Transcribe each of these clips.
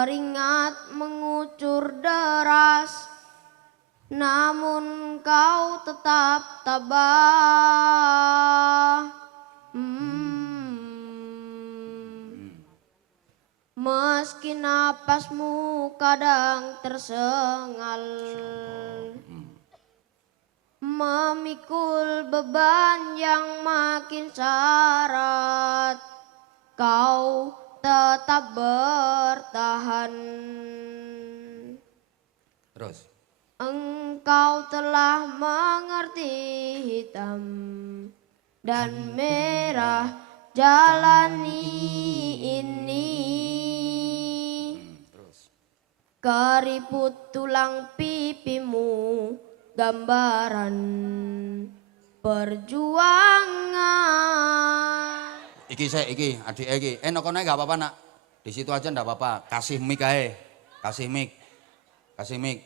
Keringat mengucur deras, namun kau tetap tabah. Meski napasmu kadang tersengal, memikul beban yang makin syarat, kau tetap bertahan. Terus. Engkau telah mengerti hitam dan merah jalani ini. Keriput tulang pipimu gambaran perjuangan. Iki adik iki. Nokono enggak apa-apa nak. Di situ aja enggak apa-apa. Kasih mic ae. Kasih mic.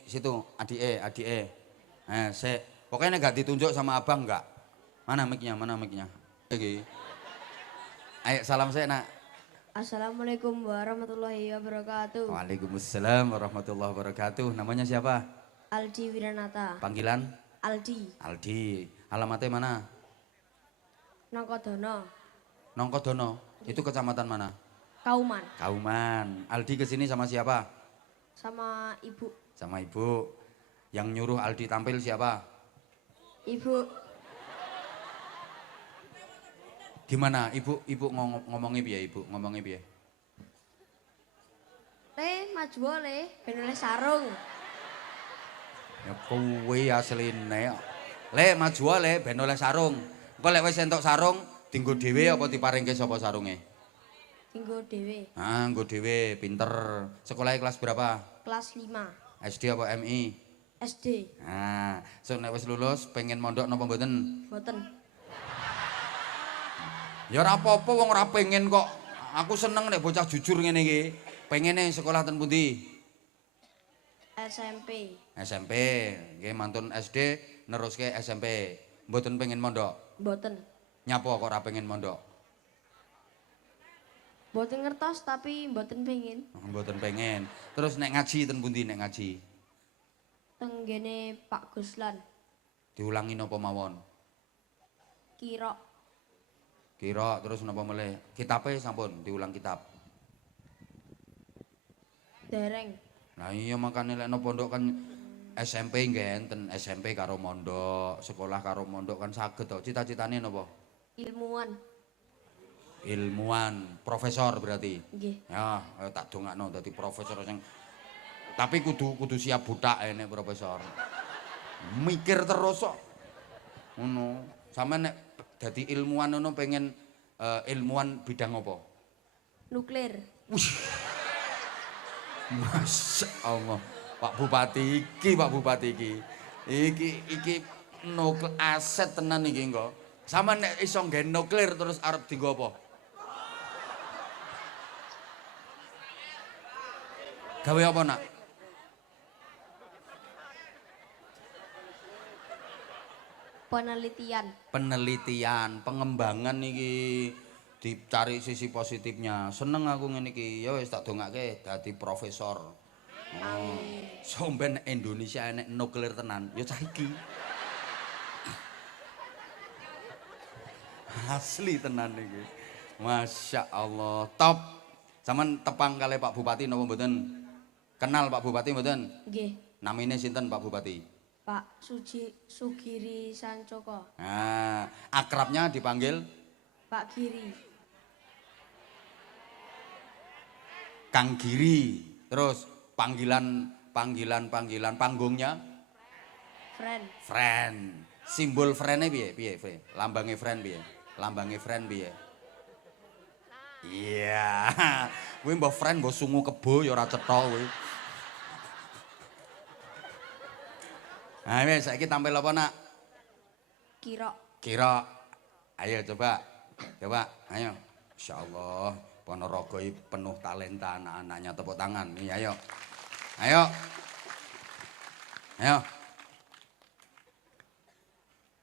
Situ adike. Pokoknya enggak ditunjuk sama abang enggak. Mana mic-nya? Iki. Ayo salam saya nak. Assalamualaikum warahmatullahi wabarakatuh. Waalaikumsalam warahmatullahi wabarakatuh. Namanya siapa? Aldi Wiranata. Panggilan? Aldi. Alamatnya mana? Nongkodono. Itu kecamatan mana? Kauman. Aldi kesini sama siapa? Sama ibu. Sama ibu. Yang nyuruh Aldi tampil siapa? Ibu. Gimana ibu ngomongnya piye ibu? Ngomongnya piye? Le maju le, ben oleh sarung. Ya kowe asline. Le maju le ben oleh sarung. Engko lek wis entuk sarung dienggo dhewe apa diparingke sapa sarunge? Dienggo dhewe. Ah, nggo dhewe, pinter. Sekolahnya kelas berapa? Kelas 5. SD apa MI? SD. Nah, so nek wis lulus pengen mondok napa mboten? Mboten. Ya ora apa-apa wong ora pengen kok. Aku seneng nek bocah jujur ngene iki. Pengene sekolah ten pundi? SMP. Nggih mantun SD neruske SMP. Mboten pengen mondok. Mboten. Nyapa kok ora pengen mondok? Mboten ngertos tapi mboten pengen. Mboten pengen. Terus nek ngaji ten pundi nek ngaji? Tenggene Pak Guslan. Diulangi napa mawon? Kira terus napa meleh? Kitabe sampun diulang kitab. Dereng. Nah iya makane lek pondok kan SMP nggih enten SMP karo mondok, sekolah karo mondok kan saged to. Cita-citane napa? Ilmuwan, profesor berarti. Nggih. Ya, tak dongakno dadi profesor sing tapi kudu siap butak nek profesor. Mikir terus kok. Ngono. Sampe nek dadi ilmuwan ngono pengen ilmuwan bidang apa? Nuklir. Masya Allah. Pak Bupati iki. Iki aset tenan iki engko. Sama nek iso nggawe nuklir terus arep dienggo apa? Gawe apa nak? Penelitian, pengembangan iki dicari sisi positifnya. Seneng aku ngene iki. Ya wis tak dongake dadi profesor. Oh, sampeyan Indonesia enek nuklir tenan, ya cah iki. Asli tenan iki. Masya Allah, top. Saman tepang kali Pak Bupati napa mboten? Kenal Pak Bupati mboten? Nggih. Namine sinten Pak Bupati? Pak Sugiri Sancoko. Nah, akrabnya dipanggil Pak Giri. Kang Giri. Terus panggilan panggungnya friend. Simbol friend-e piye? Lambange friend piye? Iya. Kuwi mbah friend mbah sungu kebo ya ora cetha kuwi. Nah, wis saiki tampil apa, Nak? Kira. Ayo coba. Ayo. Insyaallah Ponorogo penuh talenta anak-anaknya, tepuk tangan. Nih, ayo.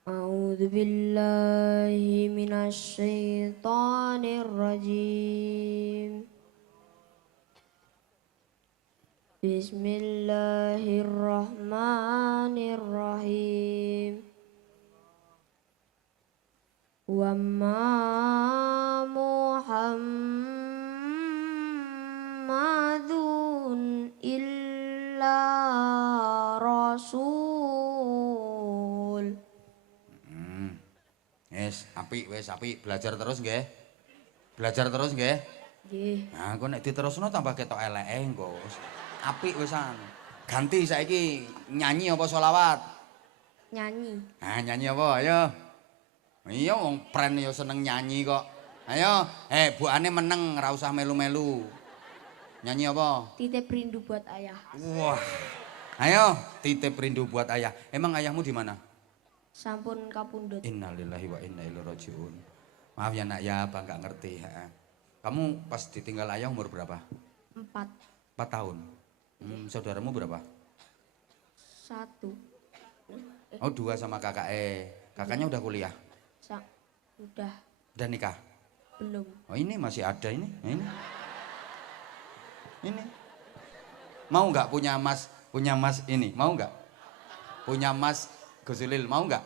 A'udzu billahi minasy syaithanir rajim. Bismillahirrahmanirrahim. Wa ma Muhammadun illa rasul. Wes apik, belajar terus nggih. Belajar terus nggih. Nggih. Nah, engko nek diterusno tambah ketok eleke engko. Apik wisan. Ganti saiki nyanyi apa selawat? Nyanyi. Nah, nyanyi apa? Ayo. Iya wong pren ya seneng nyanyi kok. Ayo, buane meneng ora usah melu-melu. Nyanyi apa? Titip rindu buat ayah. Wah. Ayo, titip rindu buat ayah. Emang ayahmu di mana? Sampun kapundhut. Innalillahi wa inna ilaihi rajiun. Maaf ya nak ya, Abang nggak ngerti. Kamu pas ditinggal ayah umur berapa? 4. 4 tahun. Saudaramu berapa? 1. Oh 2 sama kakak. Kakaknya udah kuliah? Udah. Udah nikah? Belum. Oh ini masih ada ini. Ini. Mau nggak punya mas ini? Mau nggak? Punya mas Gusulil, mau nggak?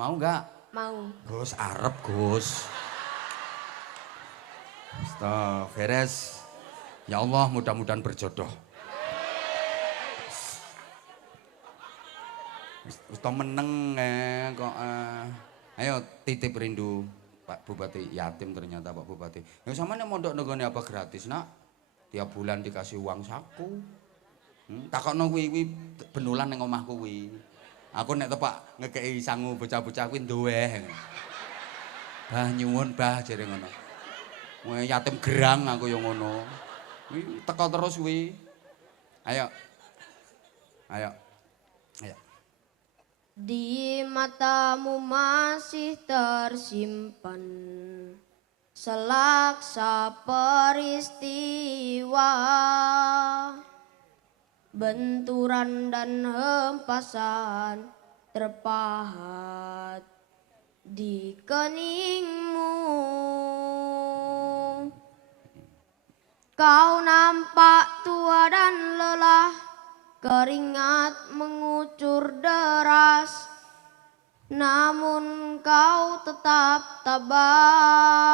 Mau nggak? Mau. Gus, arep Gus. Stop, beres. Ya Allah, mudah-mudahan berjodoh. Wis to meneng kok. Ayo titip rindu Pak Bupati, yatim ternyata Pak Bupati. Ya sampeyan mondok nggone apa gratis, Nak? Tiap bulan dikasih uang saku. Takokno kuwi benulan ning omahku kuwi. Aku nek tepak ngekeki sangu bocah-bocah kuwi nduweh. Bah nyuwun bah jere ngono. Wong yatim gerang aku yo ngono. Kuwi teko terus kuwi. Ayo. Ayo. Ayo. Di matamu masih tersimpan selaksa peristiwa, benturan dan hempasan terpahat di keningmu. Kau nampak tua dan lelah, keringat mengucur deras, namun kau tetap tabah.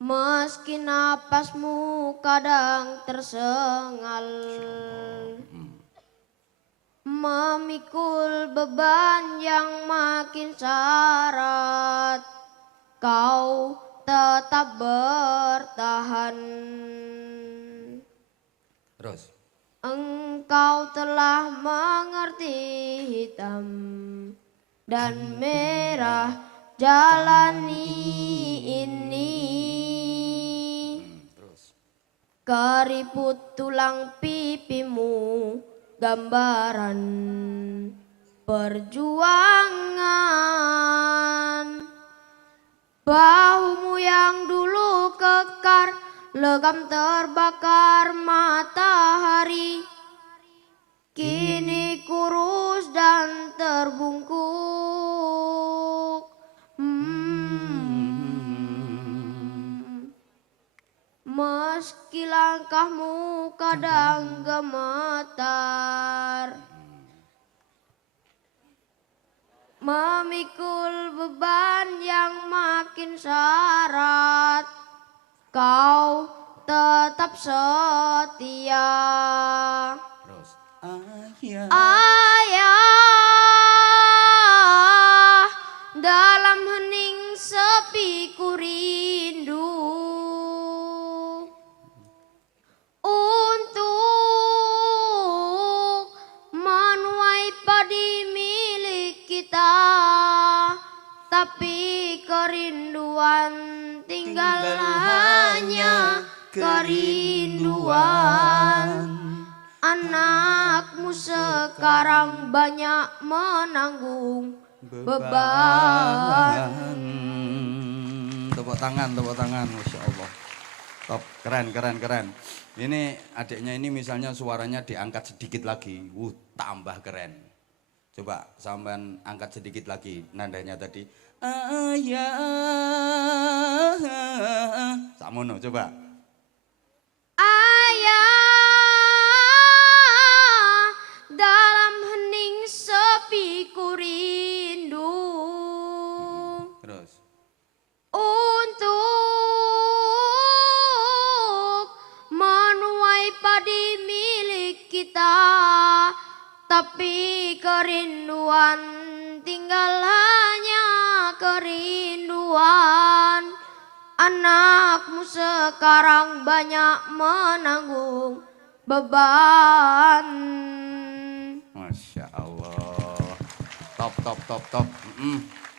Meski napasmu kadang tersengal, memikul beban yang makin syarat, kau tetap bertahan. Terus. Engkau telah mengerti hitam dan merah jalani ini. Terus. Keriput tulang pipimu gambaran perjuangan. Bahumu yang dulu kekar, legam terbakar matahari, kini kurus dan terbungkuk. Meski langkahmu kadang gemetar, memikul beban yang makin syarat, kau tetap setia. Terus. Ayah. Ayah, dalam hening sepi ku rindu untuk menuai padi milik kita, tapi kerinduan tinggal hanya kerinduan. Anakmu sekarang banyak menanggung beban. Tepuk tangan, Masya Allah. Top, keren. Ini adiknya ini misalnya suaranya diangkat sedikit lagi, tambah keren. Coba sampean angkat sedikit lagi nadanya tadi. Ayah, ngono coba. Ayah dalam hening sepi ku rindu Terus. untuk menuai padi milik kita, tapi kerinduan tinggal hanya kerinduan. Anakmu sekarang banyak menanggung beban. Masya Allah. Top.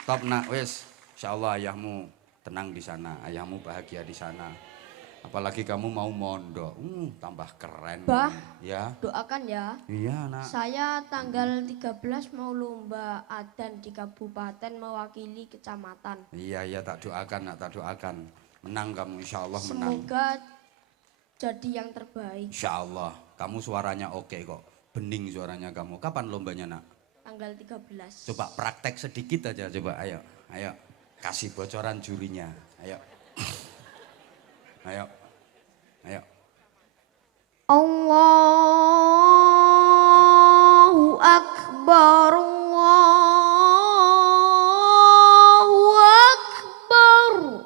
Top nak wes. Insya Allah ayahmu tenang di sana, ayahmu bahagia di sana. Apalagi kamu mau mondok, tambah keren. Bah, ya. doakan ya. Iya nak. Saya tanggal 13 mau lomba adzan di kabupaten mewakili kecamatan. Iya tak doakan nak, tak doakan. Menang kamu insya Allah menang. Semoga jadi yang terbaik. Insya Allah. Kamu suaranya oke kok. Bening suaranya kamu. Kapan lombanya nak? Tanggal 13. Coba praktek sedikit aja coba. Ayo. Kasih bocoran jurinya. Ayo. Allahu Akbar, Allahu Akbar.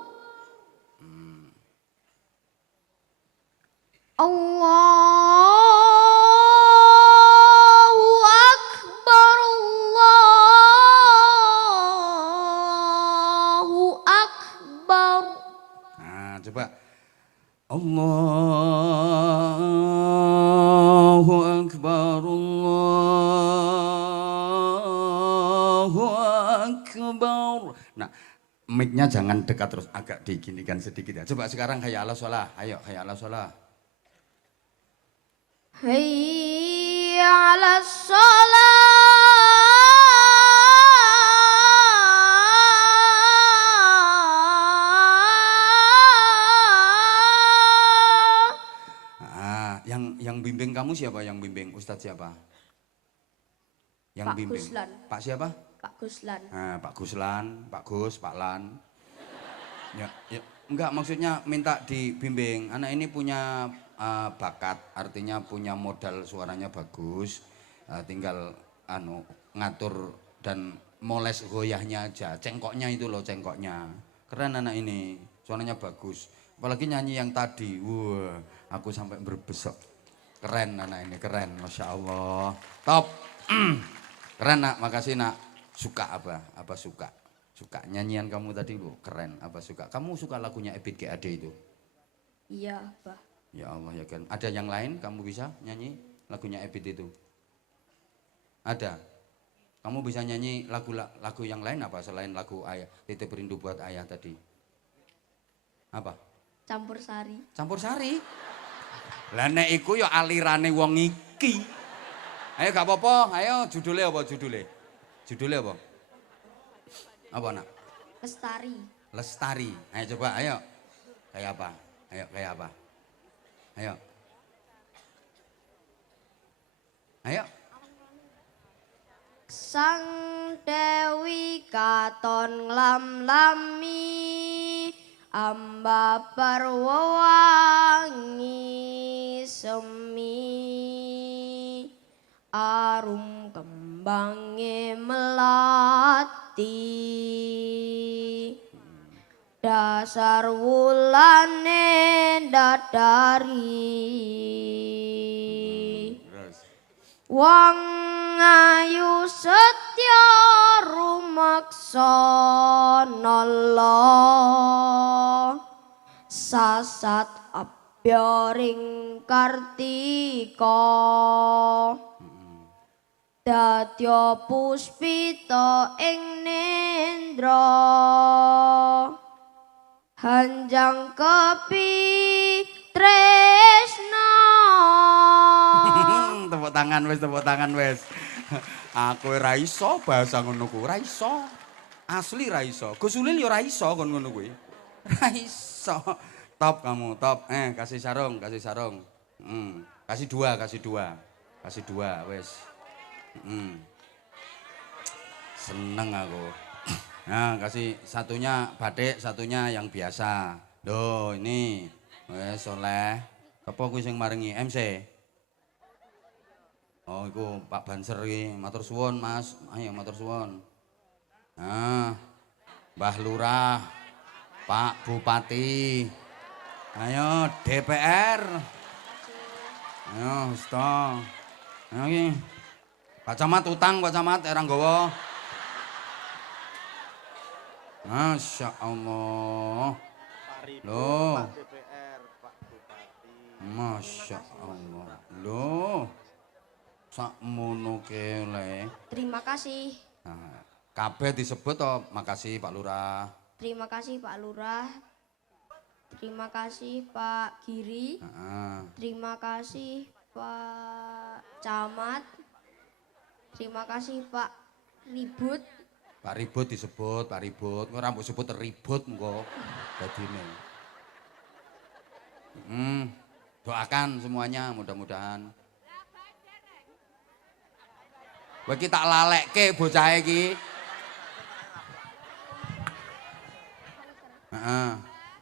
Allahu Akbar, Allahu Akbar. Nah, coba. Allahu Akbar, Allahu Akbar. Nah, mic-nya jangan dekat terus, agak diginikan sedikit ya. Coba sekarang hayya 'alas shalah. Ayo, hayya 'alas shalah. Hayya 'alas shalah. Yang bimbing kamu siapa? Yang bimbing Ustadz siapa? Yang Pak bimbing. Guslan. Pak siapa? Pak Guslan. Nah, Pak Guslan, Pak Gus, Pak Lan. Ya, enggak maksudnya minta dibimbing. Anak ini punya bakat, artinya punya modal suaranya bagus. Tinggal ngatur dan moles goyahnya aja. Cengkoknya itu loh, cengkoknya. Keren anak ini, suaranya bagus. Apalagi nyanyi yang tadi, wah, aku sampai berbesok. Keren anak ini, keren, Masya Allah. Top. Keren nak, makasih nak. Suka apa? Apa suka? Suka nyanyian kamu tadi bu, keren. Apa suka? Kamu suka lagunya Ebit GAD itu? Iya, Bah. Ya Allah ya kan. Ada yang lain kamu bisa nyanyi lagunya Ebit itu? Ada. Kamu bisa nyanyi lagu yang lain apa selain lagu ayah Titip Rindu Buat Ayah tadi? Apa? Campur sari. Campur sari. Lah nek iku ya alirane wong iki. Ayo gak apa-apa, ayo judulnya apa judulnya? Judulnya apa? Apa nak? Lestari. Lestari. Ayo coba, ayo. Kayak apa? Ayo kayak apa? Ayo. Ayo. Sang Dewi katon nglam-lami amba perwangi semi arum kembange melati dasar wulane dadari wong ayu setya rumaksa nala sasat abyaring kartika dadya puspita ing nendra hanjang kepi tresna. Tepuk tangan wes. Aku ora iso bahasa ngono ku, ora iso. Asli ra iso. Gus Ulil ya ora iso kon ngono kuwi. Ra iso. Top kamu, top. Kasih sarung. Kasih dua. Kasih dua wes. Seneng aku. Nah, kasih satunya batik, satunya yang biasa. Loh, ini. Wes soleh. Apa kuwi sing maringi MC? Oh, iku Pak Banser iki. Matur suwun, Mas. Ayo matur suwun. Nah, Mbah Lurah, Pak Bupati. Ayo DPR. Ayo, wis to. Ayo iki. Pak Camat utang, Pak Camat era nggawa. Masya Allah. Loh. Pak DPR, Pak Bupati. Masya Allah. Loh. Sakmono kele. Terima kasih. Nah, kabeh disebut to, makasih Pak Lurah. Terima kasih Pak Lurah. Terima kasih Pak Giri. Heeh. Terima kasih Pak Camat. Terima kasih Pak Ribut. Pak Ribut disebut, Pak Ribut. Ora mbok sebut ribut engko dadine. Doakan semuanya mudah-mudahan. Kowe iki tak lalekke bocah iki. Heeh.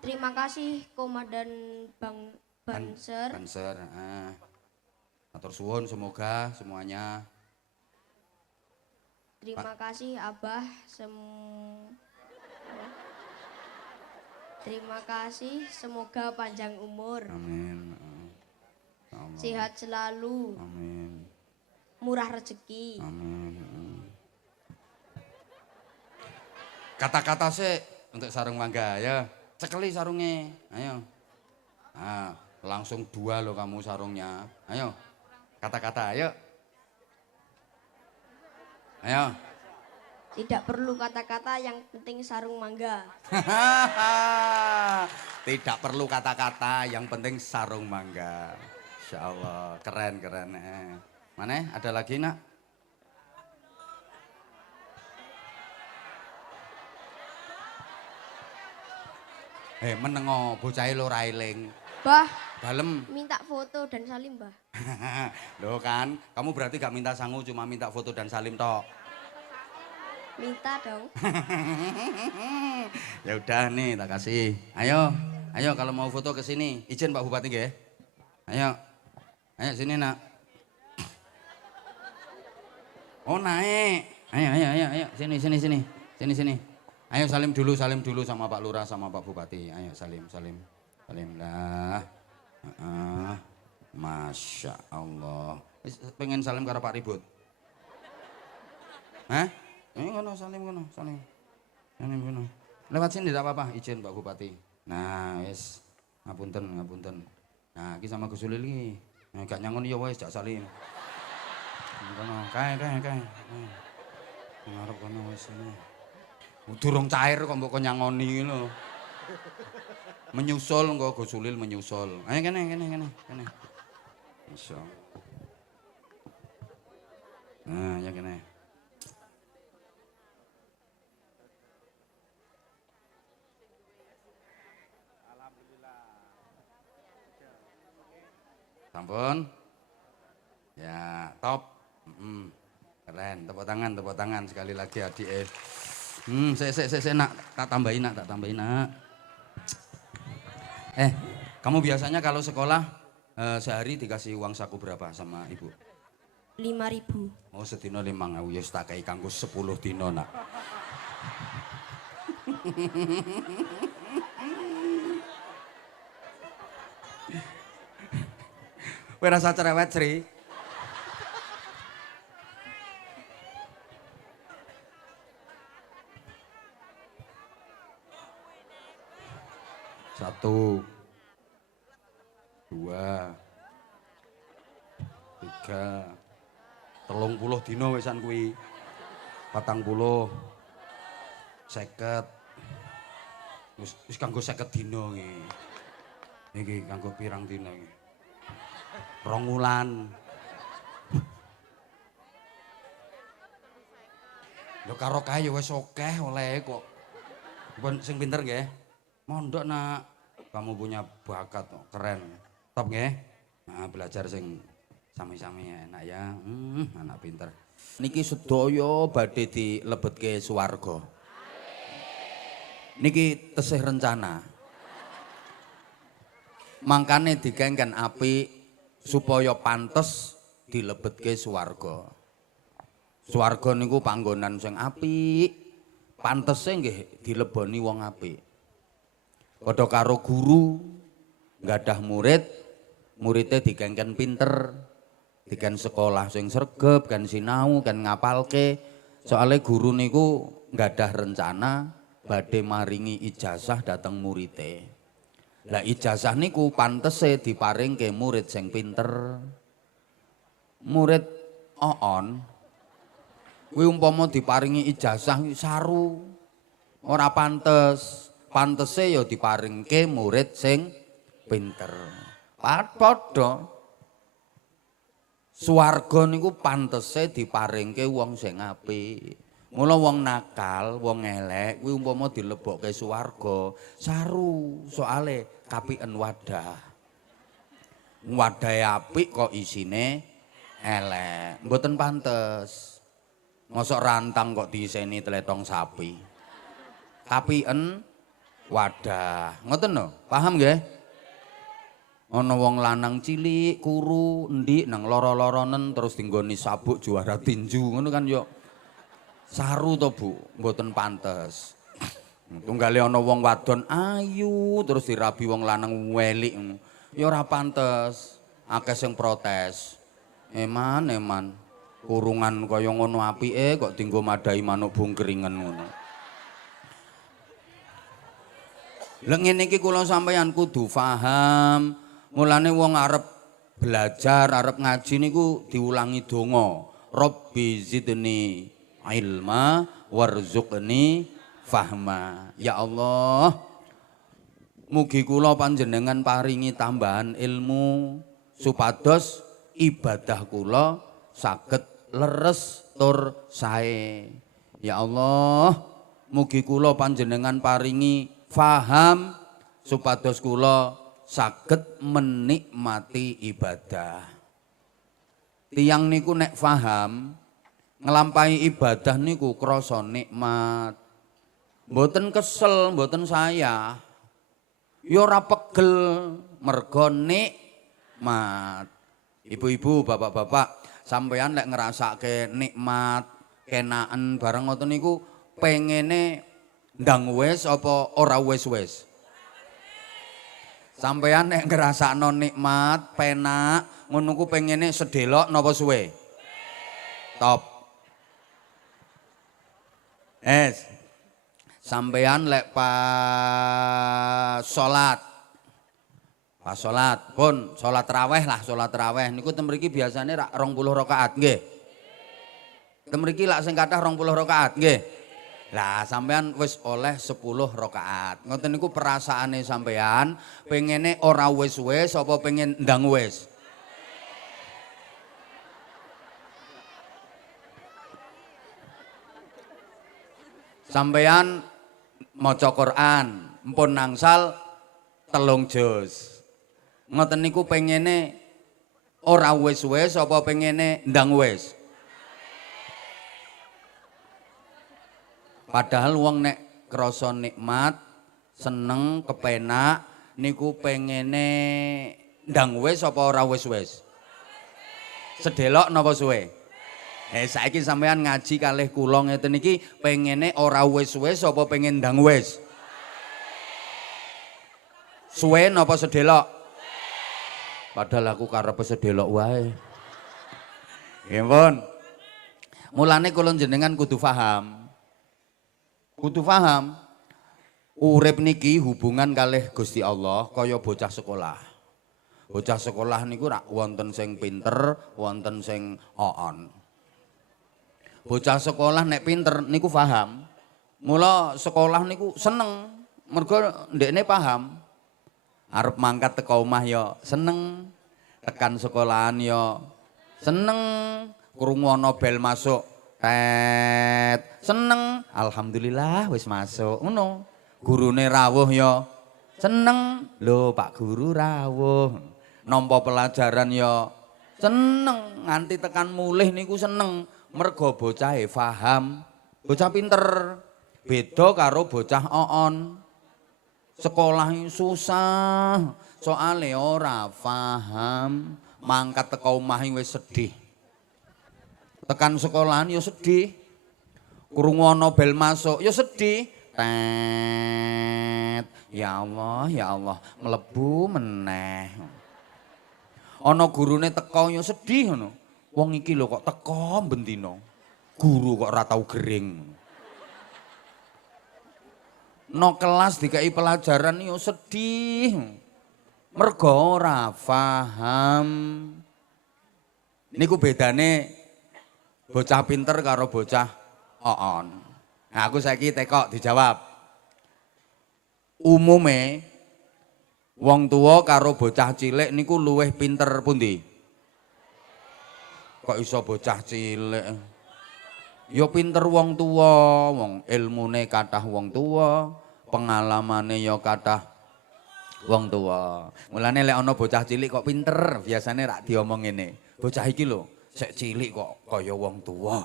Terima kasih Komandan Bang Banser. Banser, heeh. Matur suwun semoga semuanya. Terima kasih Abah Terima kasih, semoga panjang umur. Amin. Allah. Sehat selalu. Amin. Murah rezeki. Amin. Kata-kata sih untuk sarung mangga ya. Cekeli sarungnya. Ayo. Nah, langsung 2 loh kamu sarungnya. Ayo. Kata-kata ayo. Ayo. Tidak perlu kata-kata, yang penting sarung mangga. Tidak perlu kata-kata, yang penting sarung mangga. Insya Allah, keren. Mana? Ada lagi nak? Menengo, bocah lo railing. Bah, Dalem. minta foto dan salim, Bah. Loh kan, kamu berarti gak minta sangu, cuma minta foto dan salim tok. Minta dong. Ya udah nih, tak kasih. Ayo kalau mau foto ke sini. Izin Pak Bupati nggih. Ayo sini nak. Oh naik. Ayo sini. Ayo salim dulu sama Pak Lurah sama Pak Bupati. Ayo salim lah. Masya Allah. Pengen salim karo Pak Ribut. Hah? Salim kono. Lewat sini tidak apa-apa, izin Pak Bupati. Nah, wis ngapunten. Nah, iki sama Gus Ulil iki. Nah, gak nyangon ya wis jak salim. Kono, kae. Ngarep kono wis ini. Durung cair kok mbok nyangoni ngono. Menyusul engko Gus Ulil menyusul. Ayo kene. Iso. Nah, ya kene. Sampun? Ya, top. Keren, tepuk tangan sekali lagi adik. Saya nak, tak tambahin nak. Kamu biasanya kalau sekolah sehari dikasih uang saku berapa sama ibu? 5.000. Oh, sedino 5.000, ya tak kei kanggo 10 dino nak. Kowe rasa cerewet, Sri? Satu, 2, 3, 30 dino wisan kuwi. 40, 50. Wis kanggo 50 dino iki. Iki kanggo pirang dino iki? 2 wulan. Lho karo kae ya wis akeh oleh kok. Pun sing pinter nggih. Mondok nak, kamu punya bakat kok, keren. Top nggih. Nah, belajar sing sami-sami enak ya. Anak pinter. Niki sedaya badhe dilebetke swarga. Niki tesih rencana. Mangkane dikengken apik supaya pantes dilebetke swarga. Swarga niku panggonan sing apik, pantese nggih dileboni wong apik. Padha karo guru nggadah murid, muridé dikengken pinter, diken sekolah sing sregep, kan sinau, kan ngapalke. Soale guru niku nggadah rencana badhe maringi ijazah dhateng muridé. Lah ijazah niku pantese diparingke murid sing pinter. Murid oon kuwi umpama diparingi ijazah saru ora pantes. Pantese ya diparingke murid sing pinter. Padha swarga niku pantese diparingke wong sing apik. Mula wong nakal, wong elek kuwi umpama dilebokke swarga, saru soale kapiken wadah. Wadahe apik kok isine elek, mboten pantes. Mosok rantang kok diiseni tletong sapi. Kapiken wadah. Ngoten lho, paham nggih? Ana wong lanang cilik, kuru, ndik nang loro-loronen terus dinggoni sabuk juara tinju. Ngono kan yo saru to, Bu, mboten pantes. Tunggale ana wong wadon ayu terus dirabi wong lanang welik. Ya ora pantes. Akeh sing protes. Eman kurungan kaya ngono apike kok dienggo madahi manuk bungkringen ngono. Lha ngene iki kula sampeyan kudu paham. Mulane wong arep belajar, arep ngaji niku diulangi donga. Rabbi zidni ilma warzuqni fahma. Ya Allah, mugi kula panjenengan paringi tambahan ilmu supados ibadah kula saged leres tur sae. Ya Allah, mugi kula panjenengan paringi faham supados kula saged menikmati ibadah. Tiyang niku nek faham nglampahi ibadah niku krasa nikmat. Mboten kesel, mboten saya. Ya ora pegel merga nikmat. Ibu-ibu, bapak-bapak, sampeyan lek ngrasake nikmat, kenaken bareng ngoten niku pengene ndang wis apa ora wis-wis? Sampeyan nek ngrasakno nikmat, penak, ngono ku pengene sedelok napa suwe? Top. Sampeyan lek pas salat. Pas salat, pun salat raweh lah, salat raweh niku ten mriki biasane rak 20 rakaat nggih. Ten mriki lak sing kathah 20 rakaat nggih. Lah sampean wis oleh 10 rakaat. Ngoten niku perasaane sampean, pengene ora wis-wis apa pengen ndang wis? Sampean maca Quran, mpun nangsal 3 juz. Ngoten niku pengene ora wis-wis apa pengene ndang wis? Padahal wong nek krasa nikmat, seneng, kepenak niku pengene ndang wis apa ora wis-wis? Sedelok napa suwe? Saiki sampean ngaji kalih kula ngeten iki pengene ora wis-wis apa pengen ndang wis? Suwe napa sedelok? Padahal aku karepe sedelok wae. Nggih pun. Mulane kula jenengan kudu paham. Kudu paham. Urip niki hubungan kalih Gusti Allah kaya bocah sekolah. Bocah sekolah niku rak wonten sing pinter, wonten sing oon. Bocah sekolah nek pinter niku paham. Mula sekolah niku seneng mergo ndekne paham. Arep mangkat teko omah ya seneng, tekan sekolahan ya seneng, krungu ana bel masuk tet seneng, alhamdulillah wis masuk ngono. Gurune rawuh ya seneng, lho Pak Guru rawuh. Nampa pelajaran ya seneng, nganti tekan mulih niku seneng. Mergo bocahe paham, bocah pinter. Beda karo bocah oon. Sekolah susah, Soale ora paham, mangkat teko omah wis sedih. Tekan sekolahan ya sedih. Krungu ana bel masuk ya sedih. Tet. Ya Allah, mlebu meneh. Ana gurune teko ya sedih ngono. Wong iki lho kok teko bendina. Guru kok ora tau gering. No kelas dikai pelajaran yo sedih. Mergo ora paham. Niku bedane bocah pinter karo bocah oon. Nah, aku saiki tekok dijawab. Umume wong tua karo bocah cilik niku luwih pinter pundi? Kok iso bocah cilik? Ya pinter wong tua, wong ilmune kathah wong tua, pengalamane ya kathah wong tua. Mulane lek ana bocah cilik kok pinter, biasane rak diomong ngene. Bocah iki lho, sik cilik kok kaya wong tua.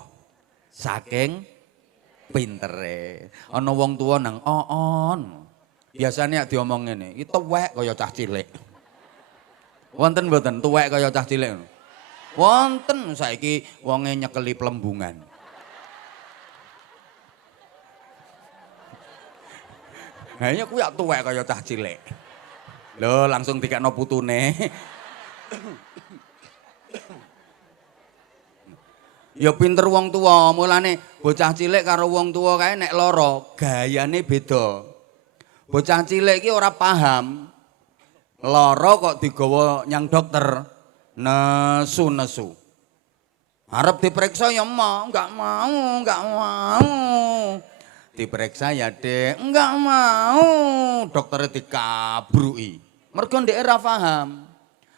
Saking pintere. Ana wong tua nang oon. Biasane rak diomong ngene, iki tuwek kaya cah cilik. Wonten mboten tuwek kaya cah cilik? Wonten, saiki wonge nyekeli plembungan. Hanya kuwi tuwek kaya cah cilik. Lho langsung dikekno putune. Ya pinter wong tua, mulane bocah cilik karo wong tua kae nek lara gayane beda. Bocah cilik iki ora paham. Lara kok digawa nyang dokter. Nesu-nesu. Arep diperiksa ya enggak mau. Diperiksa ya Dek, enggak mau. Dokternya dikabruki. Mergo ndek ora paham.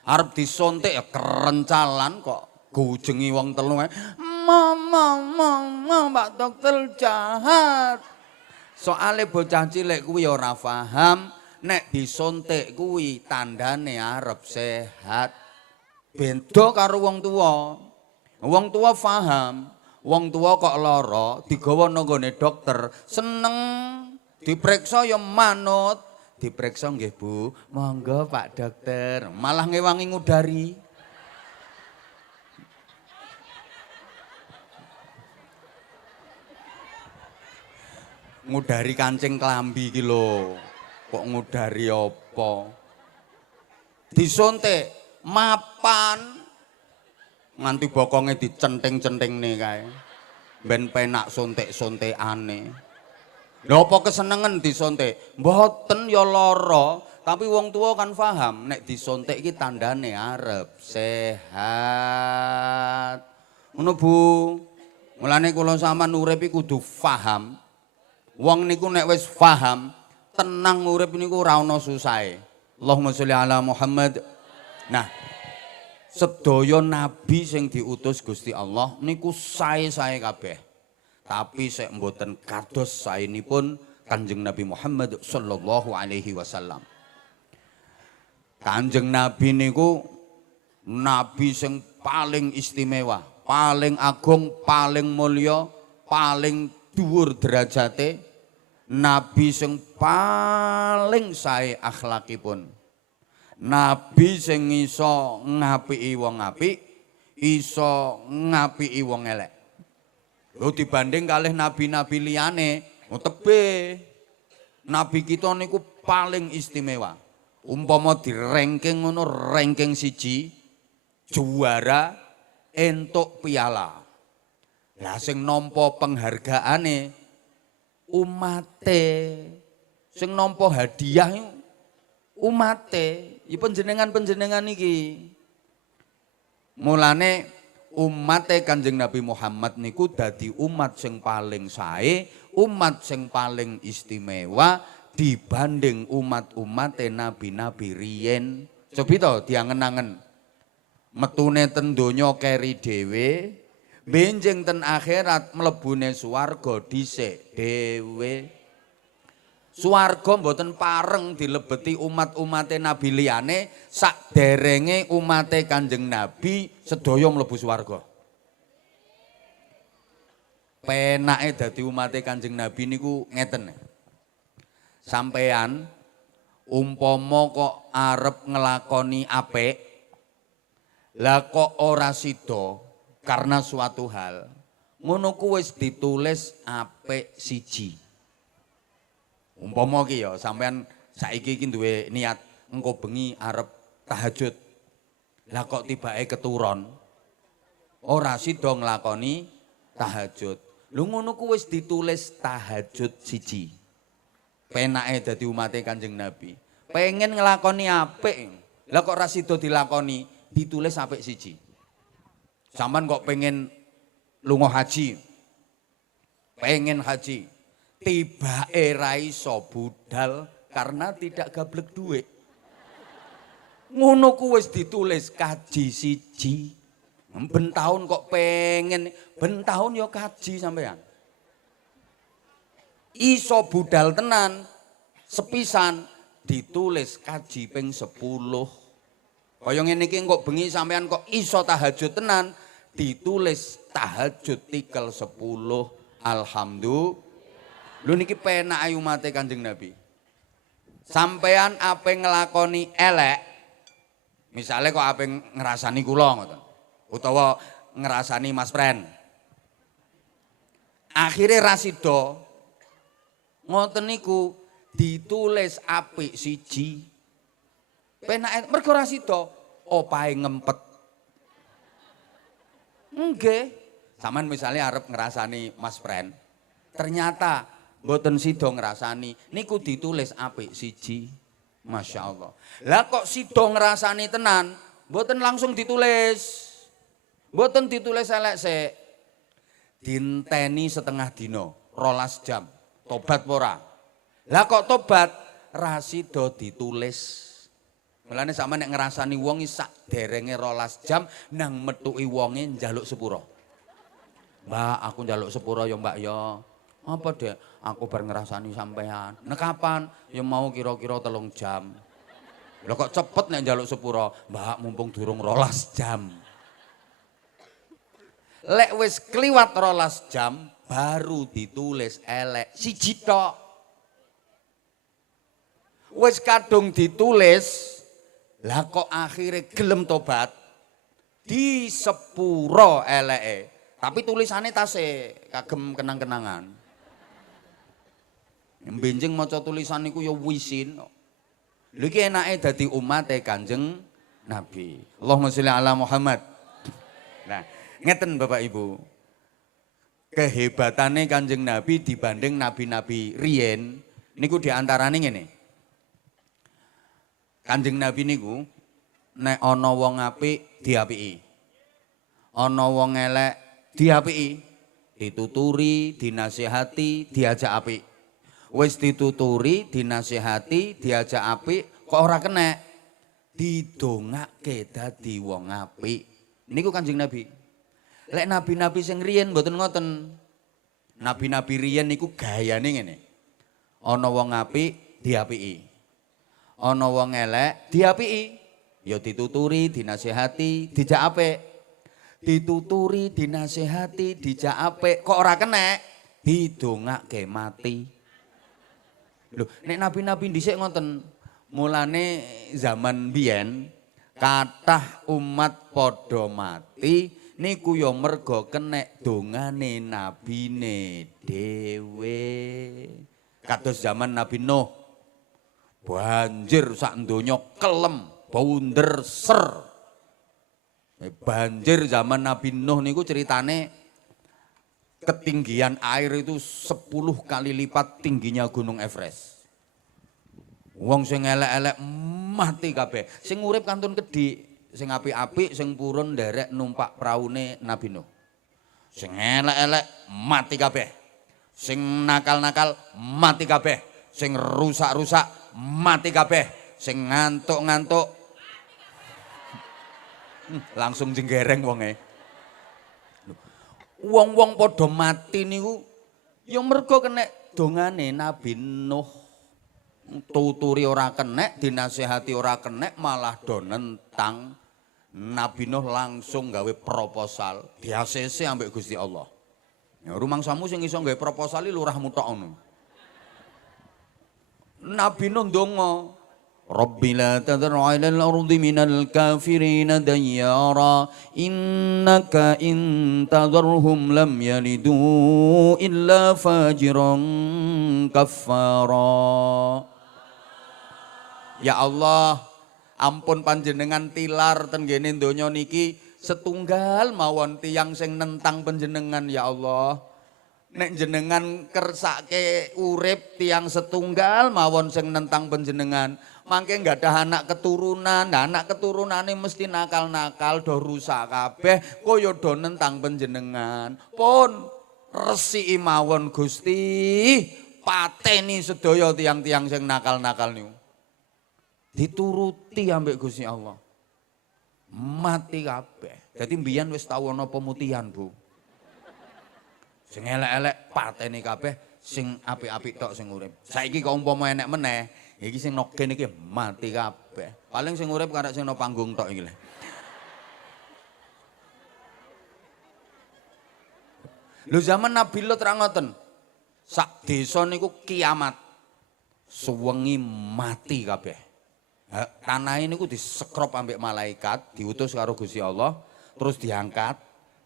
Arep disontek ya kerencalan kok gujengi wong telu. Mama, Pak dokter jahat. Soale bocah cilik kuwi ora paham, nek disontek kuwi tandane arep sehat. Beda karo wong tua. Wong tua paham. Wong tua kok lara digawa nang gone dokter, seneng diperiksa ya manut. Diperiksa nggih Bu, monggo Pak dokter. Malah ngewangi ngudari. Ngudari kancing klambi iki lho. Kok ngudari apa? Disontek mapan nganti bokonge dicenteng-centengne kae. Ben penak sontek-sontekane. Lha apa kesenengen disontek? Mboten ya lara, tapi wong tua kan paham nek disontek iki tandane arep sehat. Ngono Bu. Mulane kula sampean urip iki kudu paham. Wong niku nek wis paham, tenang urip niku ora ana susahe. Allahumma sholli ala Muhammad. Nah, sedaya nabi sing diutus Gusti Allah niku sae-sae kabeh. Tapi sik mboten kados saenipun Kanjeng Nabi Muhammad sallallahu alaihi wasallam. Kanjeng Nabi niku nabi sing paling istimewa, paling agung, paling mulya, paling dhuwur derajate, nabi sing paling sae akhlakipun. Nabi sing iso ngapiki wong apik, iso ngapiki wong elek. Lho dibanding kalih nabi-nabi liyane, tebe nabi kita niku paling istimewa. Umpama di-ranking ngono, ranking 1 juara entuk piala. Lah sing nampa penghargaane umate, sing nampa hadiah umate, ya panjenengan-panjenengan iki. Mulane umate Kanjeng Nabi Muhammad niku dadi umat sing paling sae, umat sing paling istimewa dibanding umat-umate nabi-nabi riyen. Cobi to diangen-angen. Metune ten donya keri dhewe, benjing ten akhirat mlebune swarga dhisik dhewe. Swarga mboten pareng dilebeti umat-umate nabi liyane, sakderenge umate Kanjeng Nabi sedaya mlebu swarga. Penake dadi umate Kanjeng Nabi niku ngeten. Sampean Umpama kok arep ngelakoni apik, lah kok ora sida karena suatu hal, ngono ku wis ditulis apik siji. Umpama ki ya sampean saiki iki duwe niat engko bengi arep tahajud. Lah kok tibake keturon ora sida nglakoni tahajud. Lho ngono ku wis ditulis tahajud siji. Penake dadi umate Kanjeng Nabi. Pengen nglakoni apik. Lah kok ora sida dilakoni, ditulis apik siji. Sampeyan kok pengen lunga haji. Pengen haji. Tibake ra iso budal karena tidak gablek duit. Ngono ku wis ditulis kaji siji. Ben taun kok pengen, ben taun ya kaji sampean. Iso budal tenan sepisan ditulis kaji ping 10. Kaya ngene iki kok bengi sampean kok iso tahajud tenan ditulis tahajud tikel 10. Alhamdulillah. Lho niki penak ayu mate Kanjeng Nabi. Sampean ape nglakoni elek, misale kok ape ngrasani kula ngoten. Utawa ngrasani Mas Pren. Akhire ra sida ngoten niku ditulis apik siji. Penake mergo ra sida opahe ngempet. Nggih. Saman misalnya arep ngrasani Mas Pren. Ternyata mboten sida ngrasani, niku ditulis apik siji. Masya Allah. Lah kok sida ngrasani tenan, mboten langsung ditulis. Mboten ditulis elek sik. Dinteni setengah dina, 12 jam. Tobat apa ora? Lah kok tobat ra sida ditulis. Mulane sampeyan nek ngrasani wong sak derenge 12 jam nang metuki wonge njaluk sepura. Mbak, aku njaluk sepura ya Mbak ya. Apa dek? Aku bar ngrasani sampean. Nek kapan? Ya mau kira-kira 3 jam. Lah kok cepet nek njaluk sepura? Mbak, mumpung durung 12 jam. Lek wis kliwat 12 jam baru ditulis elek siji tok. Wis kadung ditulis, lah kok akhirnya gelem tobat di sepuro eleke. Tapi tulisannya tasik kagem kenang-kenangan. Benjing maca tulisan niku ya wisin. Lha iki enake dadi umate Kanjeng Nabi. Allahumma sholli ala Muhammad. Nah, ngeten Bapak Ibu. Kehebatane Kanjeng Nabi dibanding nabi-nabi riyen niku diantarane ngene. Kanjeng Nabi niku nek ana wong apik diapiki. Ana wong elek diapiki, dituturi, dinasihati, diajak apik. Wis dituturi, dinasihati, diajak apik, kok ora kena didongake dadi wong apik. Niku Kanjeng Nabi. Lek nabi-nabi sing riyen mboten ngoten. Nabi-nabi riyen niku gayane ngene. Ana wong apik diapiki. Ana wong elek diapiki. Ya dituturi, dinasihati, dijak apik. Dituturi, dinasehati, dijak apik, kok ora kena didongake mati. Lho, nek nabi-nabi dhisik ngoten. Mulane zaman biyen kathah umat padha mati niku ya merga kenek dongane nabine dhewe. Kados zaman Nabi Nuh. Banjir sak donya kelem, baunder ser. Banjir zaman Nabi Nuh niku ceritane ketinggian air itu 10 kali lipat tingginya Gunung Everest. Wong sing elek-elek mati kabeh. Sing urip kantun kedhi, sing apik-apik, sing purun nderek numpak praune Nabi Nuh. Sing elek-elek mati kabeh. Sing nakal-nakal mati kabeh. Sing rusak-rusak mati kabeh. Sing ngantuk-ngantuk langsung jenggereng wonge. Wong-wong padha mati niku ya mergo kenek dongane Nabi Nuh. Tuturi ora kenek, dinasehati ora kenek, malah do nentang. Nabi Nuh langsung gawe proposal, di-ACC ambek Gusti Allah. Ya rumangsamu sing iso gawe proposal iki lurahmu tok ngono. Nabi Nuh ndonga, رب لا تذر على الأرض من الكافرين ديارا إنك إن تذرهم لم يلدوا إلا فاجرا كفارا. Ya Allah, ampun panjenengan tilar ten kene donya niki setunggal mawon tiyang sing nentang panjenengan ya Allah. Nek jenengan kersake urip tiyang setunggal mawon sing nentang panjenengan, mangke nggadah anak keturunan. Nah, anak keturunane mesti nakal-nakal do rusak kabeh kaya do nentang panjenengan. Pun resiki mawon Gusti, pateni sedaya tiyang-tiyang sing nakal-nakal niku. Dituruti ambek Gusti Allah. Mati kabeh. Dadi mbiyen wis tau ana pemutihan, Bu. Sing elek-elek pateni kabeh, sing apik-apik tok sing urip. Saiki kok umpama enek meneh, iki sing nogen iki mati kabeh. Paling sing urip karek sing no panggung tok iki lho. Lho zaman Nabi Lut ra ngoten. Sak desa niku kiamat. Suwengi mati kabeh. Tanah ini ku disekrop ambek malaikat, diutus karo Gusti Allah, terus diangkat,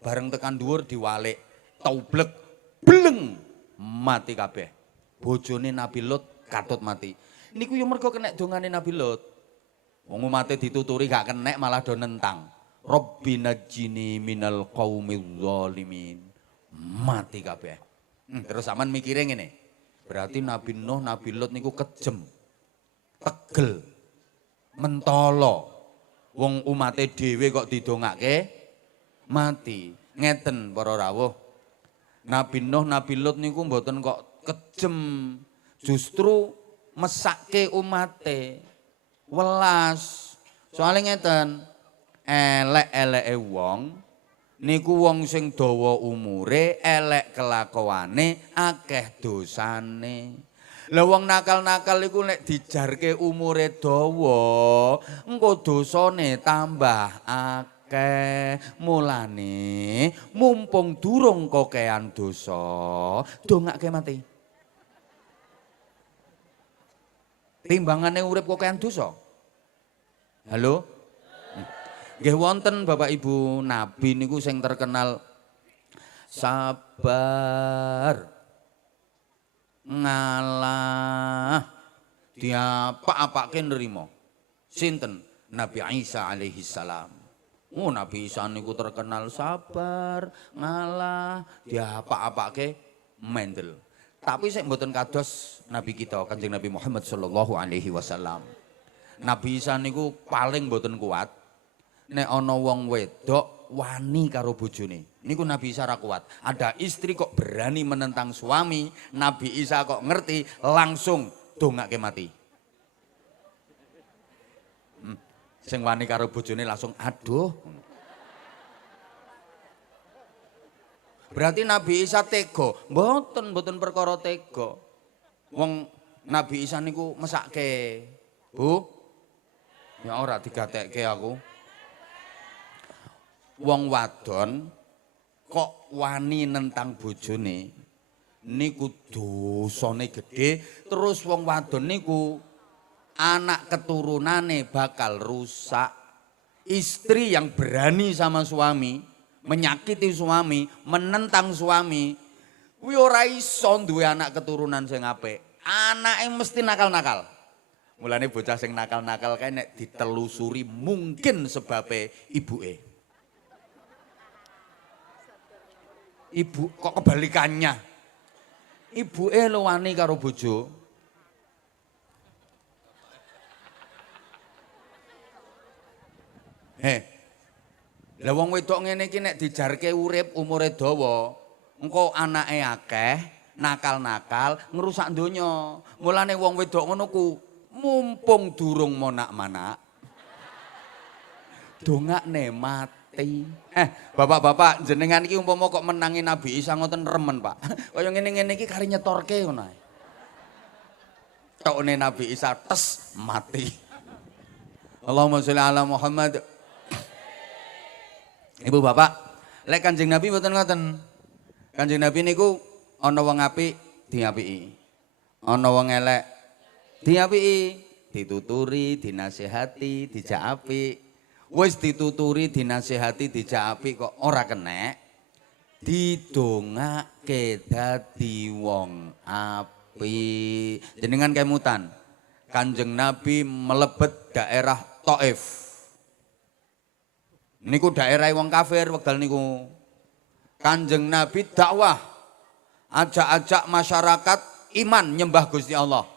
bareng tekan dhuwur diwalik. Taublek bleng mati kabeh. Bojone Nabi Lut katut mati. Niku yo mergo kenek dongane Nabi Lut. Wong umate dituturi gak kenek malah do nentang. Rabbi najjini minal qaumidz zalimin. Mati kabeh. Terus sampean mikire ngene. Berarti Nabi Nuh, Nabi Lut niku kejem. Tegel. Mentolo. Wong umate dhewe kok didongake mati. Ngeten para rawuh. Nabi Nuh, Nabi Lut niku mboten kok kejem, justru mesake umate, welas. Soale ngeten, elek-eleke wong niku wong sing dawa umure, elek kelakuane, akeh dosane. Lah wong nakal-nakal iku nek dijarke umure dawa, engko dosane tambah akeh. Mulane mumpung durung kokean dosa, dongake mati. Timbangane urip kokean dosa. Halo? Nggih wonten Bapak Ibu nabi niku sing terkenal sabar, ngalah, diapa-apake nrimo. Sinten? Nabi Isa alaihi salam. Oh, Nabi Isa niku terkenal sabar, ngalah, diapa-apake mendel. Tapi sik mboten kados Nabi kita Kanjeng Nabi Muhammad sallallahu alaihi wasallam. Nabi Isa niku paling mboten kuat nek ana wong wedok wani karo bojone. Niku Nabi Isa ra kuat. Ada istri kok berani menentang suami, Nabi Isa kok ngerti langsung dongake mati. Sing wani karo bojone langsung aduh. Berarti Nabi Isa tega, mboten perkara tega. Wong Nabi Isa niku mesake. Bu. Ya ora digatekke aku. Wong wadon kok wani nentang bojone niku dosane gedhe, terus wong wadon niku anak keturunane bakal rusak. Istri yang berani sama suami, menyakiti suami, menentang suami, kuwi ora iso duwe anak keturunan sing apik. Anake mesti nakal-nakal. Mulane bocah sing nakal-nakal kae nek ditelusuri mungkin sebabe ibuke. Ibu kok kebalikannya. Ibuke lho wani karo bojo. Lah wong wedok ngene iki nek dijarke urip umure dawa, engko anake akeh, nakal-nakal, ngrusak donya. Mulane wong wedok ngono ku mumpung durung monak-manak, dongakne mati. Bapak-bapak jenengan iki umpama kok menangi Nabi Isa ngoten remen, Pak. Kaya ngene-ngene iki kari nyetorke ngono ae. Tokne Nabi Isa tes mati. Allahumma sholli ala Muhammad. Ibu bapak, lek Kanjeng Nabi mboten ngoten. Kanjeng Nabi niku ana wong apik diapiki. Ana wong elek diapiki, dituturi, dinasehati, dijak apik. Wis dituturi, dinasehati, dijak apik kok ora kenek. Didongake dadi wong apik. Jenengan kemutan. Kanjeng Nabi melebet daerah Taif. Niku daerah wong kafir wekdal niku. Kanjeng Nabi dakwah, ajak-ajak masyarakat iman nyembah Gusti Allah.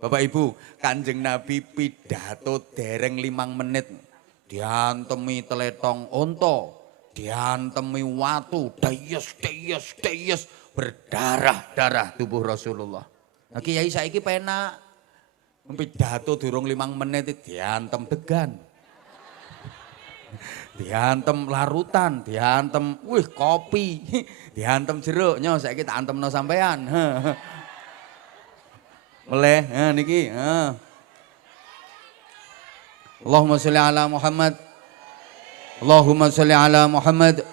Bapak Ibu, Kanjeng Nabi pidato dereng 5 menit. Diantemi teletong onto, diantemi watu, deyes, berdarah-darah tubuh Rasulullah. Nah Kiai saiki penak. Pidato durung 5 menit diantem degan. Diantem larutan, diantem kopi, diantem jeruk, nyo saiki tak antemno sampean. Oleh niki, Allahumma sholli ala Muhammad. Allahumma sholli ala Muhammad.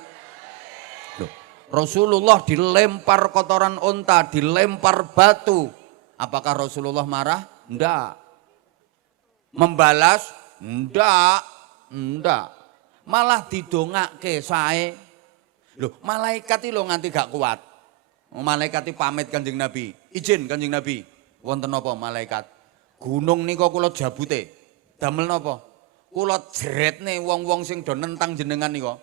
Loh, Rasulullah dilempar kotoran unta, dilempar batu. Apakah Rasulullah marah? Enggak. Membalas? Enggak. Malah didongake sae. Loh, malaikat iki lho nganti gak kuat. Malaikat iki pamit Kanjeng Nabi. Izin Kanjeng Nabi. Wonten napa malaikat? Gunung nika kula jabute. Damel napa? Kula jretne wong-wong sing do nentang jenengan nika.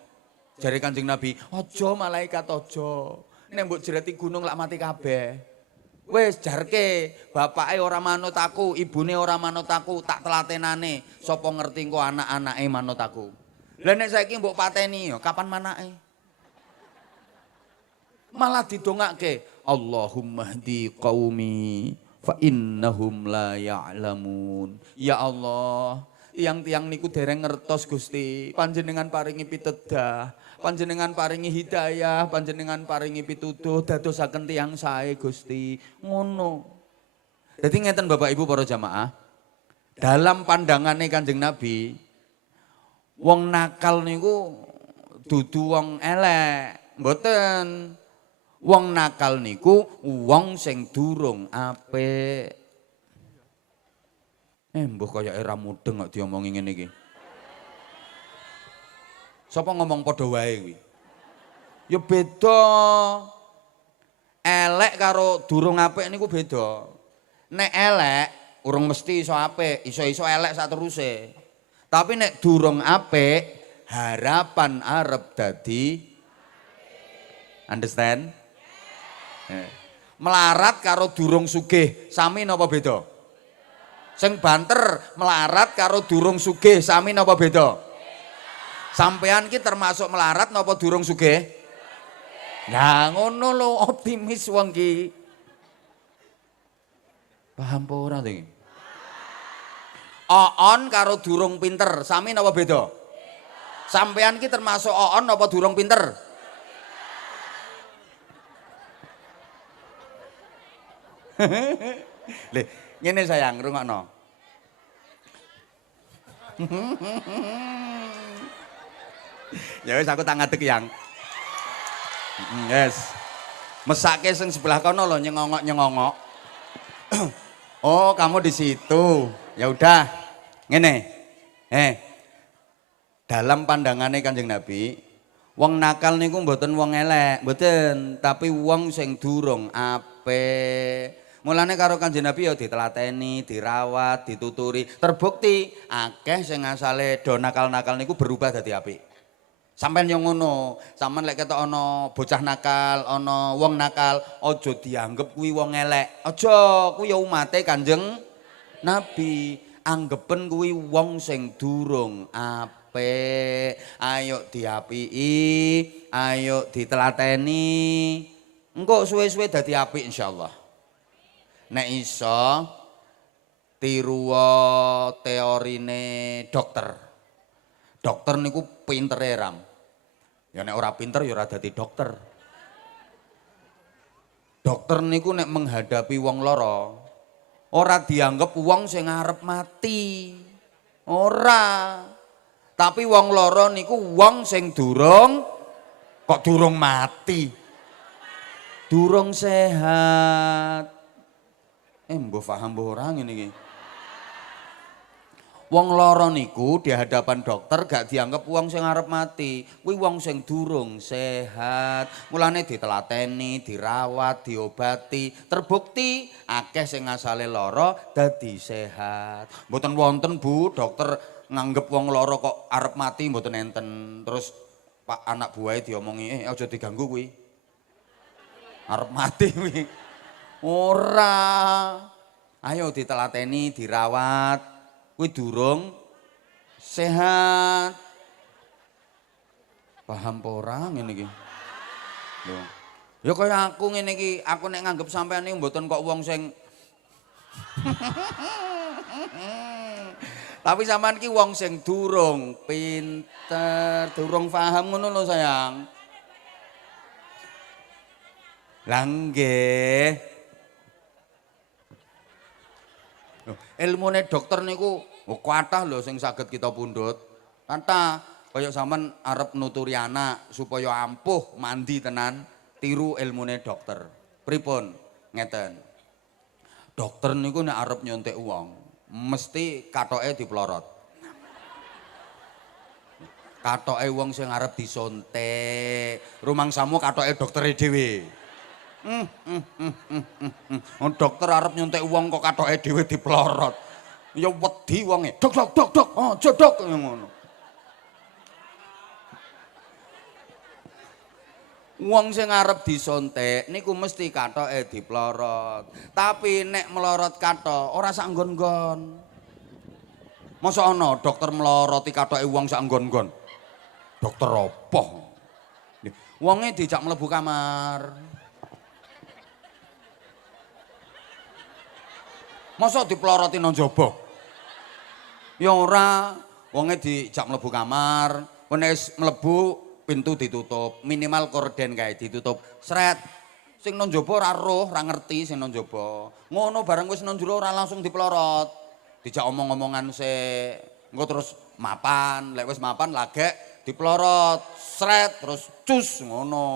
Jare Kanjeng Nabi, "Aja malaikat aja. Nek mbok jreti gunung lak mati kabeh." Wis jarke, bapake ora manut aku, ibune ora manut aku, tak telatenane. Sapa ngerti engko anak-anake manut aku. Lah nek saiki mbok pateni ya kapan manake? Malah didongake, Allahumma hdi qaumi fa innahum la ya'lamun. Ya Allah, tiang-tiang niku dereng ngertos Gusti, panjenengan paringi pitedah, panjenengan paringi hidayah, panjenengan paringi pituduh dadosaken tiang sae Gusti. Ngono. Dadi ngeten Bapak Ibu para jamaah, dalam pandangane Kanjeng Nabi, wong nakal niku dudu wong elek, mboten. Wong nakal niku wong sing durung apik. Mbuh kaya era mudeng kok diomongi ngene iki. Sapa ngomong padha wae kuwi? Ya beda. Elek karo durung apik niku beda. Nek elek urung mesti iso apik, iso-iso elek sateruse. Tapi nek durung apik, harapan arep dadi understand? Melarat karo durung sugih, sami napa beda? Sing banter melarat karo durung sugih, sami napa beda? Sampean ki termasuk melarat napa durung sugih? Nah ngono lho, optimis wong ki. Paham apa ora iki? Oon karo durung pinter, sami napa beda? Sampean ki termasuk oon napa durung pinter? Lih, ngene sayang, rungokno. Ya wis aku tak ngadeg yang. Yes. Mesake sing sebelah kono lho nyengongok-nyengongok. Oh, kamu di situ. Ya udah. Ngene. Dalam pandangannya Kanjeng Nabi, wong nakal niku mboten wong elek, mboten, tapi wong sing durung apik. Mulane karo Kanjeng Nabi ya ditelateni, dirawat, dituturi. Terbukti akeh sing asale do nakal-nakal niku berubah dadi apik. Sampeyan yo ngono, sampeyan lek ketok ana bocah nakal, ana wong nakal, aja dianggep kuwi wong elek. Aja, kuwi ya umate Kanjeng Nabi. Anggepen kuwi wong sing durung apik. Ayo diapiki, ayo ditelateni. Engko suwe-suwe dadi apik insyaallah. Nek iso tiruwa teorine dokter. Dokter niku pintere ram. Ya nek ora pinter ya ora dadi dokter. Dokter niku nek menghadapi wong lara ora dianggep wong sing arep mati. Ora. Tapi wong lara niku wong sing durung mati. Durung sehat. Mbah paham mbah ora ngene iki. Wong lara niku di hadapan dokter gak dianggap wong sing arep mati. Kuwi wong sing durung sehat. Mulane ditelateni, dirawat, diobati. Terbukti akeh sing asale lara dadi sehat. Mboten wonten Bu, dokter nganggep wong lara kok arep mati mboten enten. Terus Pak anak buahe diomongi, aja diganggu kuwi. Arep mati kuwi. Ora. Ayo ditelateni, dirawat. Kuwi durung sehat. Paham apa ora ngene iki? Lho. Ya kaya aku ngene iki, aku nek nganggep sampean iki mboten kok wong sing tapi sampean ki wong sing durung pinter, durung paham ngono lho sayang. Lah nggih. Ilmune dokter niku kathah lho sing saged kita pundhut. Kathah kaya sampean arep nuturi anak supaya ampuh mandi tenan, tiru ilmune dokter. Pripun? Ngeten. Dokter niku nek arep nyuntik wong, mesti kathoke diplorot. Kathoke wong sing arep disuntik, rumangsamu kathoke doktere dhewe. Dokter arep nyuntik wong kok kathoke dhewe diplorot. Ya wedi wonge. Dok, aja dok ngono. Wong sing arep disuntik niku mesti kathoke diplorot. Tapi nek melorot kathok ora sak nggon-nggon. Masa ana dokter meloroti kathoke wong sak nggon-nggon. Dokter apa? Wonge dijak mlebu kamar. Masa diploroti nang njaba? Ya ora, wonge dijak mlebu kamar, nek wis mlebu pintu ditutup, minimal korden kae ditutup. Sret. Sing nang njaba ora roh, ora ngerti sing nang njaba. Ngono bareng wis nang njero ora langsung diplorot. Dijak omong-omongan sik, engko terus mapan, lek wis mapan lagek diplorot. Sret terus cus ngono.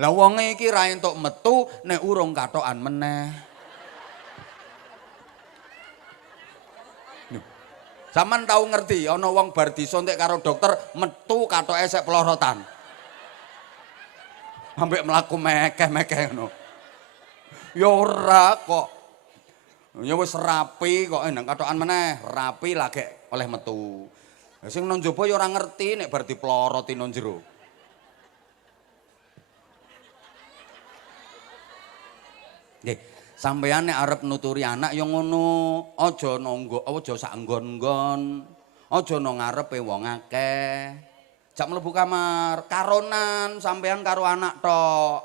Lah wonge iki ra entuk metu nek urung kathokan meneh. Saman tau ngerti ana wong bar disuntik karo dokter metu kathoke sek pelorotan. Ambek mlaku mekeh-mekeh ngono. Ya ora kok. Ya wis rapi kok nang kathokan meneh, rapi lagek oleh metu. Sing nang njaba ya ora ngerti nek bar diploroti nang jero. Nggih. Sampeyan nek arep nuturi anak ya ngono, aja nonggo, aja sak nggon-nggon, aja nang ngarepe wong akeh. Jak mlebu kamar, karonan sampeyan karo anak tok.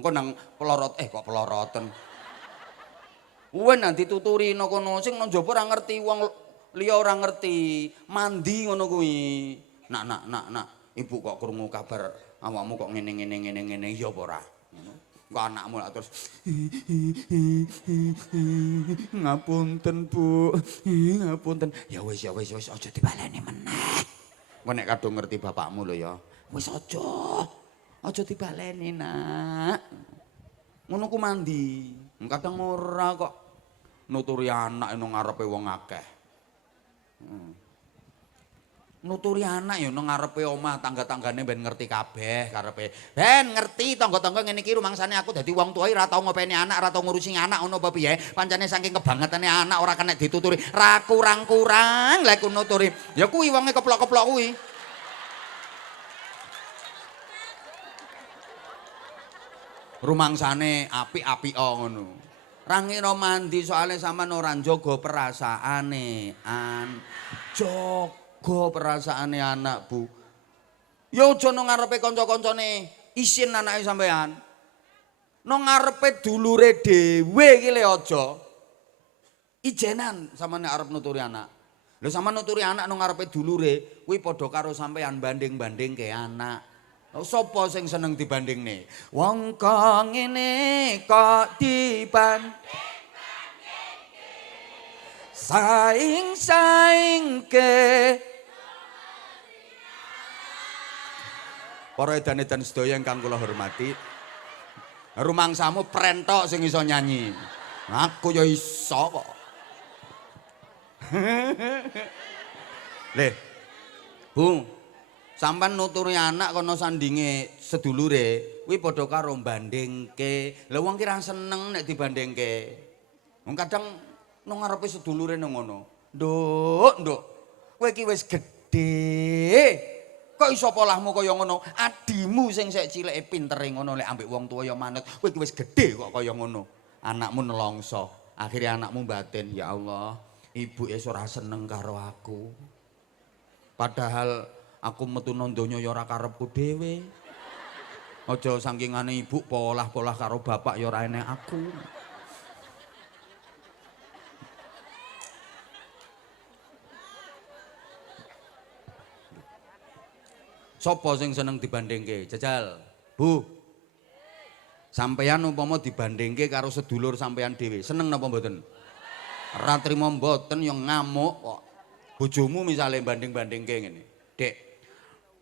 Engko nang pelorot kok peloroten. Uwen nang dituturi nang kono, sing nang njaba ora ngerti, wong liya ora ngerti. Mandi ngono kuwi. Nak, ibu kok krungu kabar awakmu kok ngene ya apa ora? Kok anakmu lak terus ngapunten Bu, ngapunten. Ya wis aja dibaleni meneh. Kok nek kadung ngerti bapakmu lho ya. Wis aja dibaleni Nak. Ngono ku mandi. Kadang ora kok nuturi anak nang ngarepe wong akeh. Nuturi anak ya nang ngarepe omah tangga-tanggane ben ngerti kabeh karepe. Ben ngerti tangga-tangga ngene iki rumangsane aku dadi wong tuwa ora tau ngopeni anak, ora tau ngurusi anak ngono apa piye. Pancene saking kebangetane anak ora kena dituturi. Ra kurang-kurang lek nuturi. Ya kuwi wonge keplok-keplok kuwi. Rumangsane apik-apik ngono. Ra ngira mandi soalnya sampean ora njaga perasaane jaga perasaane anak Bu. Ya aja nang ngarepe kanca-kancane isin anake sampean. Nang ngarepe dulure dhewe iki le aja. Ijenan sampean arep nuturi anak. Lha sampean nuturi anak nang ngarepe dulure kuwi padha karo sampean banding-bandingke anak. Sapa sing seneng dibandingne? Wong kok ngene kok dibanding saing-saingke. Para edan-edan sedaya ingkang kula hormati, rumangsamu prentok sing iso nyanyi. Aku ya iso kok. Leh. Bu, sampean nuturi anak kono sandinge sedulure, kuwi padha karo bandingke. Lah wong ki ra seneng nek dibandingke. Wong kadang nang ngarepe sedulure nang ngono. Nduk, kowe ki wis gedhe. Kok iso polahmu kaya ngono? Adimu sing sik cileke pintere ngono lek ambek wong tuwa ya manut. Kowe ki wis gedhe kok kaya ngono. Anakmu nelongso. Akhirnya anakmu batin, ya Allah, ibuke ora seneng karo aku. Padahal aku metu nang donya ya ora karepku dhewe. Aja sangkingane ibu polah-polah karo bapak ya ora enek aku. Sopo sing seneng dibandingke? Jajal. Bu. Sampeyan umpama dibandingke karo sedulur sampeyan dhewe, seneng napa mboten? Ora trima mboten ya ngamuk kok. Bojomu misale banding-bandingke ngene. Dek,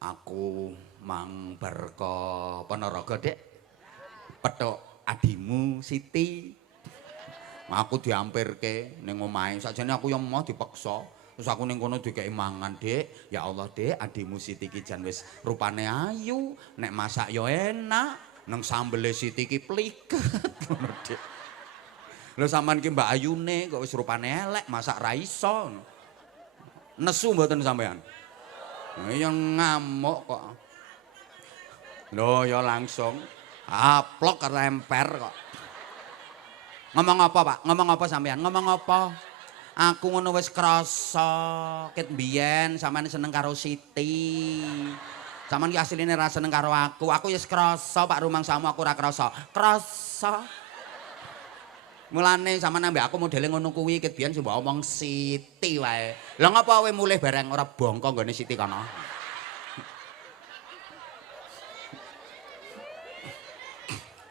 aku mang Barka Panaraga, Dek. Petuk adimu Siti. Aku diampirke ning omahe. Sakjane aku yang mau dipaksa. Terus aku ning kono dikeki mangan, Dek. Ya Allah, Dek, adimu Siti ki jan wis rupane ayu, nek masak ya enak, nang sambele Siti ki pliket ngono, Dek. Lho sampean ki Mbak Ayune kok wis rupane elek, masak ra iso. Nesu mboten sampean? Ya ngamuk kok. Lho ya langsung aplok keremper kok. Ngomong apa, Pak? Ngomong apa sampean? Ngomong apa? Aku ngono wis krasa ket mbiyen sampean seneng karo Siti. Sampean ki asline ra seneng karo aku. Aku wis krasa Pak rumangsamu aku ora krasa. Krasa. Mulane sampean ambek aku modele ngono kuwi ket biyen sing mbok omong Siti wae. Lah ngapa kowe mulih bareng ora bongko nggone Siti kono?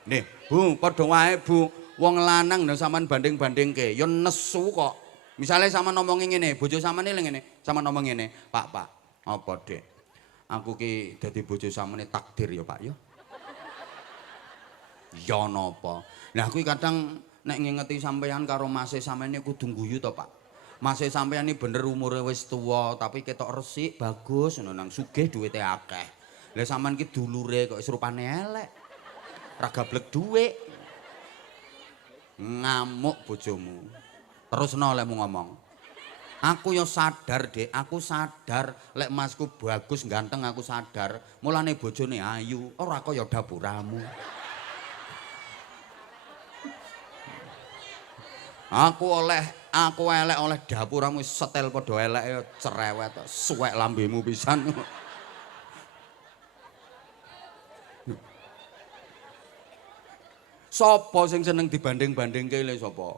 Nih, Bu, padha wae, Bu. Wong lanang nek sampean banding-bandingke ya nesu kok. Misale sampean ngomongi ngene, bojo sampean eling ngene, sampean ngomong ngene, "Pak, apa, Dek? Aku ki dadi bojo sampeyan takdir ya, Pak ya." Ya napa? Lah kuwi kadang nek ngingeti sampeyan karo mase sampeyan kudu guyu to, Pak. Mase sampeyan iki bener umure wis tuwa, tapi ketok resik, bagus ngono nang sugih duwite akeh. Lah sampeyan ki dulure kok wis rupane elek. Ra gablek dhuwit. Ngamuk bojomu. Terusno lekmu ngomong. Aku ya sadar, Dek, aku sadar lek masku bagus ganteng aku sadar. Mulane bojone ayu, ora kaya dapuramu. Aku elek oleh dapuramu setel padha elek ya cerewet, suwek lambemu pisan. Sapa sing seneng dibanding-bandingke le sapa?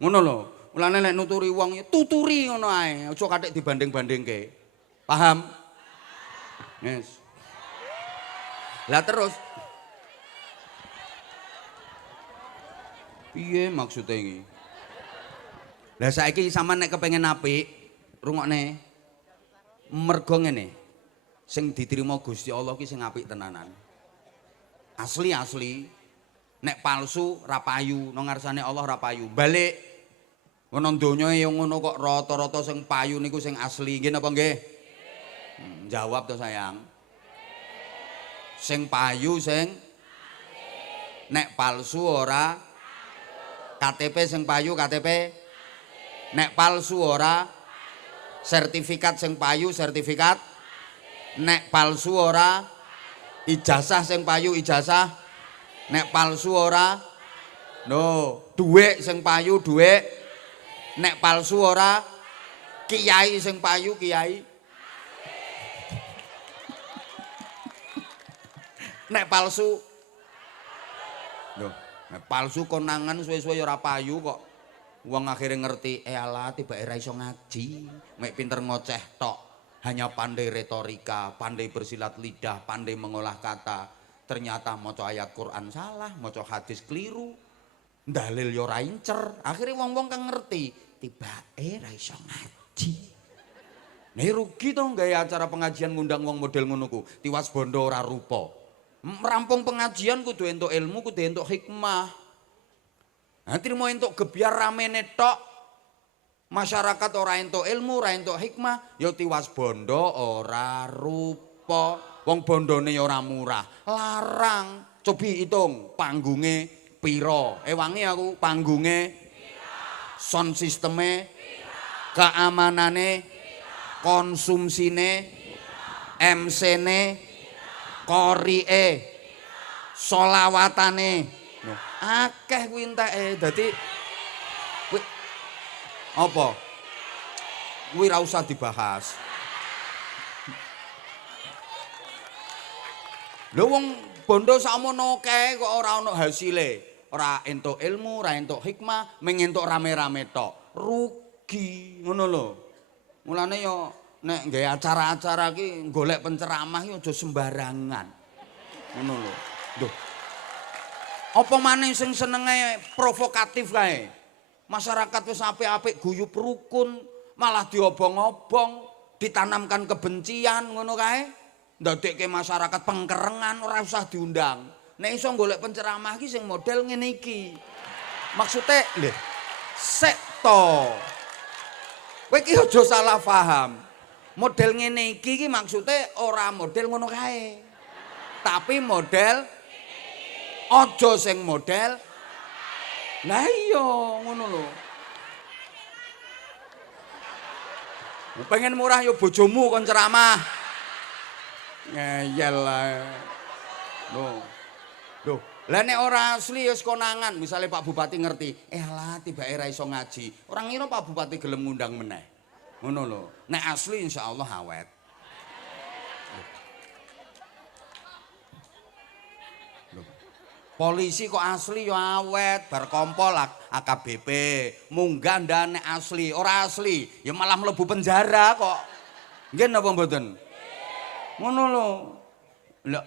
Ngono lho. Mulane nek nuturi wong ya tuturi ngono ae, aja kathik dibanding-bandingke. Paham? Yes. Lah terus piye maksudnya iki? Lah saiki sampean nek kepengin apik, rungokne. Mergo ngene. Sing diterima Gusti Allah ki sing apik tenanan. Asli. Nek palsu ra payu, nang ngarsane Allah ra payu. Balik ana donya ya ngono kok rata-rata sing payu niku sing asli. Nggih napa nggih? Jawab to sayang. Sing payu sing asli. Nek palsu ora KTP sing payu KTP. Nek palsu ora sertifikat sing payu sertifikat. Nek palsu ora ijazah sing payu ijazah. Nek palsu ora no dhuwit sing payu dhuwit. Nek palsu ora kiai sing payu kiai. Nek palsu lho, nek palsu konangan suwe-suwe ya ora payu kok. Wong akhire ngerti, alah tibake ra iso ngaji, mek pinter ngoceh tok. Hanya pandai retorika, pandai bersilat lidah, pandai mengolah kata. Ternyata maca ayat Quran salah, maca hadis keliru. Dalil yo ora incer. Akhire wong-wong kang ngerti, tibake ra iso ngaji. Nek rugi to gawe acara pengajian ngundang wong model ngono ku. Tiwas bondo ora rupa. Merampung pengajian kudu entuk ilmu, kudu entuk hikmah. Nah, trimo entuk gebyar ramene tok. Masyarakat ora entuk ilmu, ora entuk hikmah, ya tiwas bondo ora rupa. Wong bondone ya ora murah. Larang. Cobi hitung panggunge pira. Ewangi aku panggunge sound sisteme keamanane konsumsine MC-ne korike solawatane akeh kuwi enteke dadi apa? Kuwi ra usah dibahas. Lho wong bondo sakmono kae kok ora ana hasile. Ora entuk ilmu, ora entuk hikmah, mung entuk rame-rame tok. Rugi, ngono lho. Mulane yo nek nggawe acara-acara ki golek penceramah ki aja sembarangan. Ngono lho. Duh. Apa maneh sing senenge provokatif kae? Masyarakat wis apik-apik guyub rukun, malah diobong-obong, ditanamkan kebencian ngono kae. Ndadekke masyarakat pengkerengan ora usah diundang. Nek iso golek penceramah ki sing model ngene iki. Maksude lho, sek to. Kowe iki aja salah paham. Model ngene iki maksude ora model ngono kae. Tapi model aja sing model lah iya ngono lho. Pengen murah ya bojomu kon ceramah. Ngeyel ae. Loh. Loh, lah nek ora asli ya konangan, misale Pak Bupati ngerti, lah tibake ra iso ngaji. Ora ngira Pak Bupati gelem ngundang meneh. Ngono lho. Nek asli insyaallah awet. Polisi kok asli ya awet, bar kompol AKBP, munggah ndak nek asli, ora asli ya malah mlebu penjara kok. Nggih napa mboten? Ngono lho. Lho,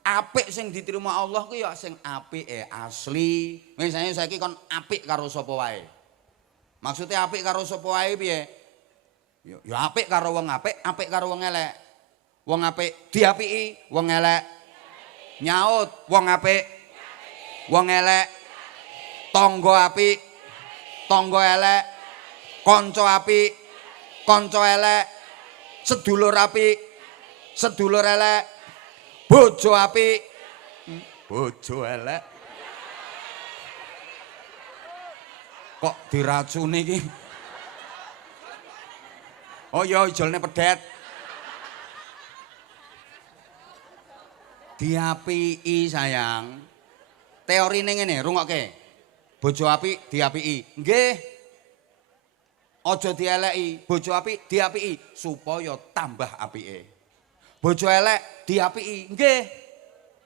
apik sing diterima Allah ku ya sing apike asli. Misalnya saiki kon apik karo sapa wae. Maksudnya apik karo sapa wae piye? Ya apik karo wong apik, apik karo wong elek. Wong apik diapiki, wong elek nyaut, wong apik wong elek, tangga apik, tangga elek, kanca apik, kanca elek, sedulur apik, sedulur elek, bojo apik, bojo elek. Kok diracuni iki? Oh ya ijolne pedet. Diapiki sayang. Teorine ngene, rungokke. Bojo apik diapiki. Nggih. Aja dieleki, bojo apik diapiki supaya tambah apike. Bojo elek diapiki. Nggih.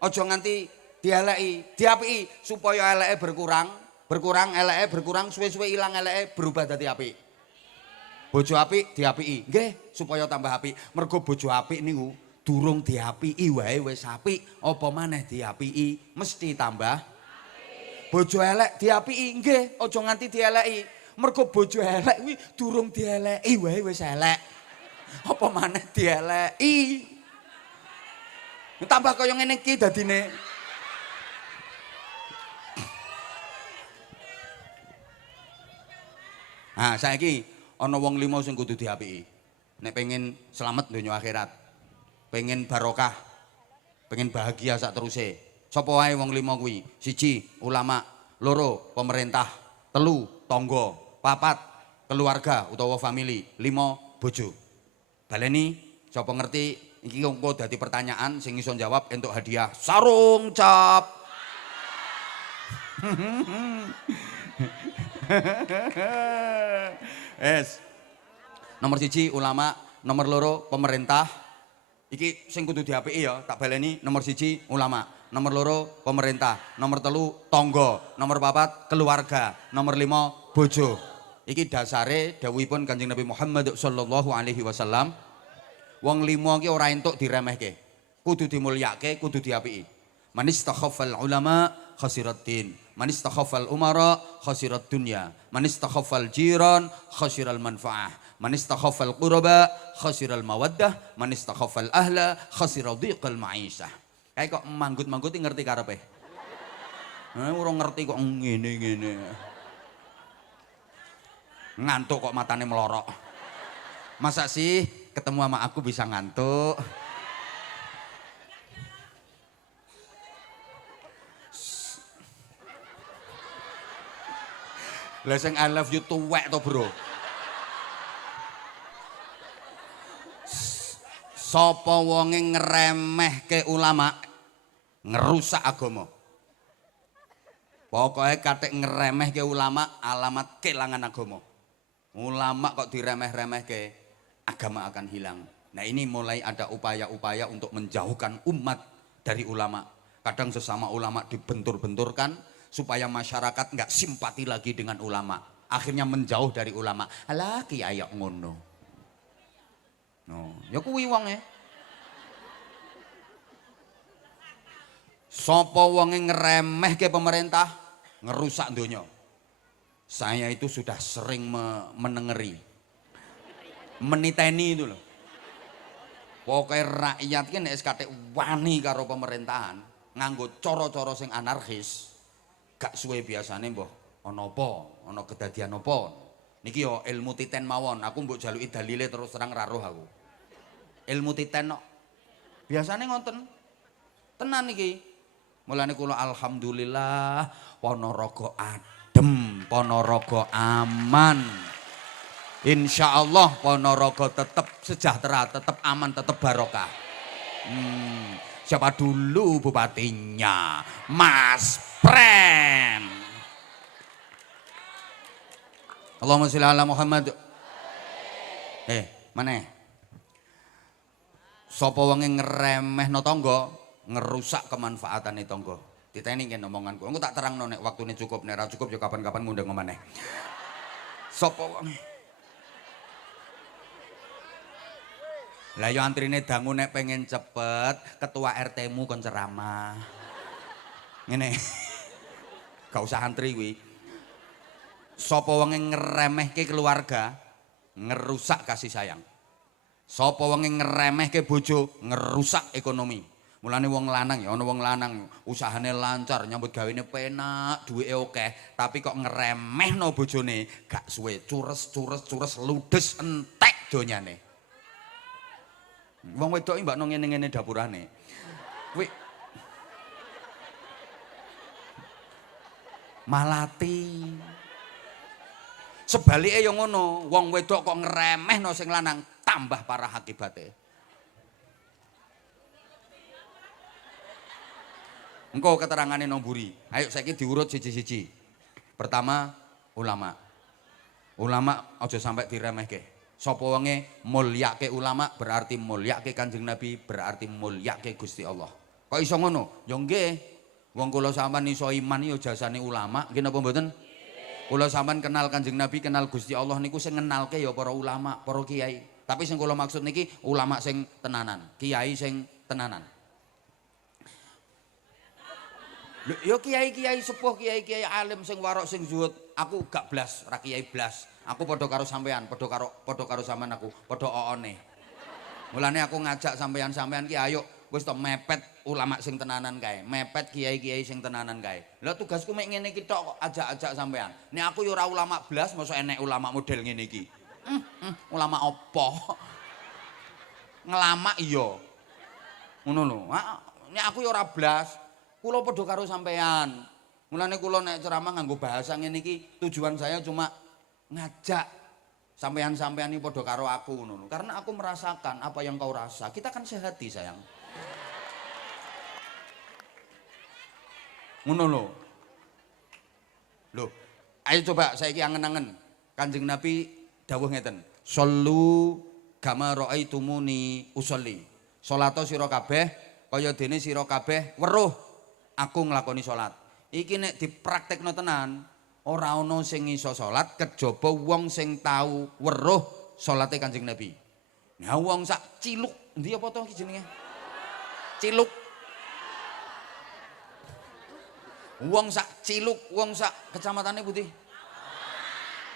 Aja nganti dieleki, diapiki supaya eleke berkurang, eleke berkurang, suwe-suwe ilang eleke berubah dadi apik. Bojo apik diapiki. Nggih, supaya tambah apik. Mergo bojo apik niku durung diapiki wae wis apik, apa maneh diapiki mesti tambah. Bojo elek diapiki, nggih, aja nganti dieleki. Mergo bojo elek kuwi durung dieleki wae wis elek. Apa maneh dieleki. Tambah kaya ngene iki dadine. Nah, saiki ana wong 5 sing kudu diapiki. Nek pengen selamat donya akhirat. Pengen barokah. Pengen bahagia sak teruse. Sapa wae wong 5 kuwi? 1 ulama, 2 pemerintah, 3 tangga, 4 keluarga utawa family, 5 bojo. Baleni sapa ngerti iki engko dadi pertanyaan sing iso jawab entuk hadiah sarung cap. Es. Nomor 1 ulama, nomor 2 pemerintah. Iki sing kudu diapiki ya, tak baleni nomor 1 ulama, nomor 2 pemerintah, nomor 3 tangga, nomor 4 keluarga, nomor 5 bojo. Iki dasare dawuhipun Kanjeng Nabi Muhammad sallallahu alaihi wasallam. Wong 5 iki ora entuk diremehke. Kudu dimulyake, kudu diapiki. Man istakhaffal ulama khasirat din. Man istakhaffal umara khasirat dunya. Man istakhaffal jiran khasiral manfaah. Man istakhaffal qurba khasiral mawaddah. Man istakhaffal ahla khasiral dhiqal ma'isyah. Kayak kok manggut-mangguti ngerti karepe. Ora ngerti kok ngene-ngene. Ngantuk kok matane melorok. Masa sih ketemu sama aku bisa ngantuk? Lah sing I love you tuwek to, Bro. Sapa wonge ngremehke ulama ngerusak agama. Pokoknya katik ngeremehke ulama alamat kelangan agama. Ulama kok diremeh-remehke agama akan hilang. Nah ini mulai ada upaya-upaya untuk menjauhkan umat dari ulama. Kadang sesama ulama dibentur-benturkan supaya masyarakat nggak simpati lagi dengan ulama. Akhirnya menjauh dari ulama. Alah kiai ngono. No, ya kuwi wong e. Sapa wonge ngremehke pemerintah ngerusak donya. Saya itu sudah sering menengeri. Meniteni itu loh. Pokoknya rakyat ki nek katik wani karo pemerintahan nganggo cara-cara sing anarkis. Gak suwe biasane mbah ana apa, ana kedadian apa. Niki yo ilmu titen mawon, aku mbok jaluki dalile terus terang ra roh aku. Ilmu titen kok. Biasane ngoten. Tenan iki. Mulane kula alhamdulillah Ponorogo adem, Ponorogo aman. Insyaallah Ponorogo tetap sejahtera, tetap aman, tetap barokah. Siapa dulu bupatinya? Mas Pren. Allahumma sholli ala Muhammad. Maneh. Sapa wonge ngremehno tangga, ngerusak kemanfaatane tangga. Diteni ngen omonganku. Engko tak terangno nek waktune cukup, nek ora cukup ya kapan-kapan ngundang maneh. Sapa wonge? Lah yo antrine dangu nek pengen cepet, ketua RT-mu kon ceramah. Ngene. Gak usah antri kuwi. Sapa wonge ngremehke keluarga, ngerusak kasih sayang. Sapa wonge ngremehke bojo, ngerusak ekonomi. Mulane wong lanang ya ana wong lanang usahane lancar, nyambut gawene penak, duwike akeh, tapi kok ngremehno bojone, gak suwe cures ludes entek donyane. Wong wedok iki mbak nang ngene-ngene dapurane. Kuwi malati. Sebalike ya ngono, wong wedok kok ngremehno sing lanang, tambah parah akibate. Engko keterangane nomburi. Ayo saiki diurut siji-siji. Pertama, ulama. Ulama aja sampai diremehke. Sapa wonge mulyake ulama berarti mulyake Kanjeng Nabi, berarti mulyake Gusti Allah. Kok iso ngono? Ya nggih. Wong kula sampean iso iman ya jasane ulama, nggih napa mboten? Kula sampean kenal Kanjeng Nabi, kenal Gusti Allah niku sing ngenalke ya para ulama, para kiai. Tapi sing kula maksud niki ulama sing tenanan, kiai sing tenanan. Lho ya kiai-kiai sepuh, kiai-kiai alim sing warok sing zuhud, aku gak blas, ra kiai blas. Aku padha karo sampean, padha karo sampean aku, padha oone. Mulane aku ngajak sampean-sampean ki ayo wis to mepet ulama sing tenanan kae, mepet kiai-kiai sing tenanan kae. Lah tugasku mek ngene iki tok kok ajak-ajak sampean. Nek aku ya ora ulama blas, mosok enek ulama model ngene iki. Ulama apa? Ngelama iya. Ngono lho. Nek aku ya ora blas, kula padha karo sampean. Mulane kula nek ceramah nganggo bahasa ngene iki tujuan saya cuma ngajak sampean-sampean ini padha karo aku ngono. Karena aku merasakan apa yang kau rasa. Kita kan sehati sayang. Ngono lho. Loh, ayo coba saiki angen-angen. Kanjeng Nabi dawuh ngeten. Shollu kama raaitumuni usolli. Salata sira kabeh kaya dene sira kabeh weruh aku nglakoni salat. Iki nek dipraktekno tenan ora ana sing iso salat kejaba wong sing tau weruh salate Kanjeng Nabi. Nah wong sak ciluk, endi apa to iki jenenge? Ciluk. Wong sak ciluk, wong sak kecamatane putih.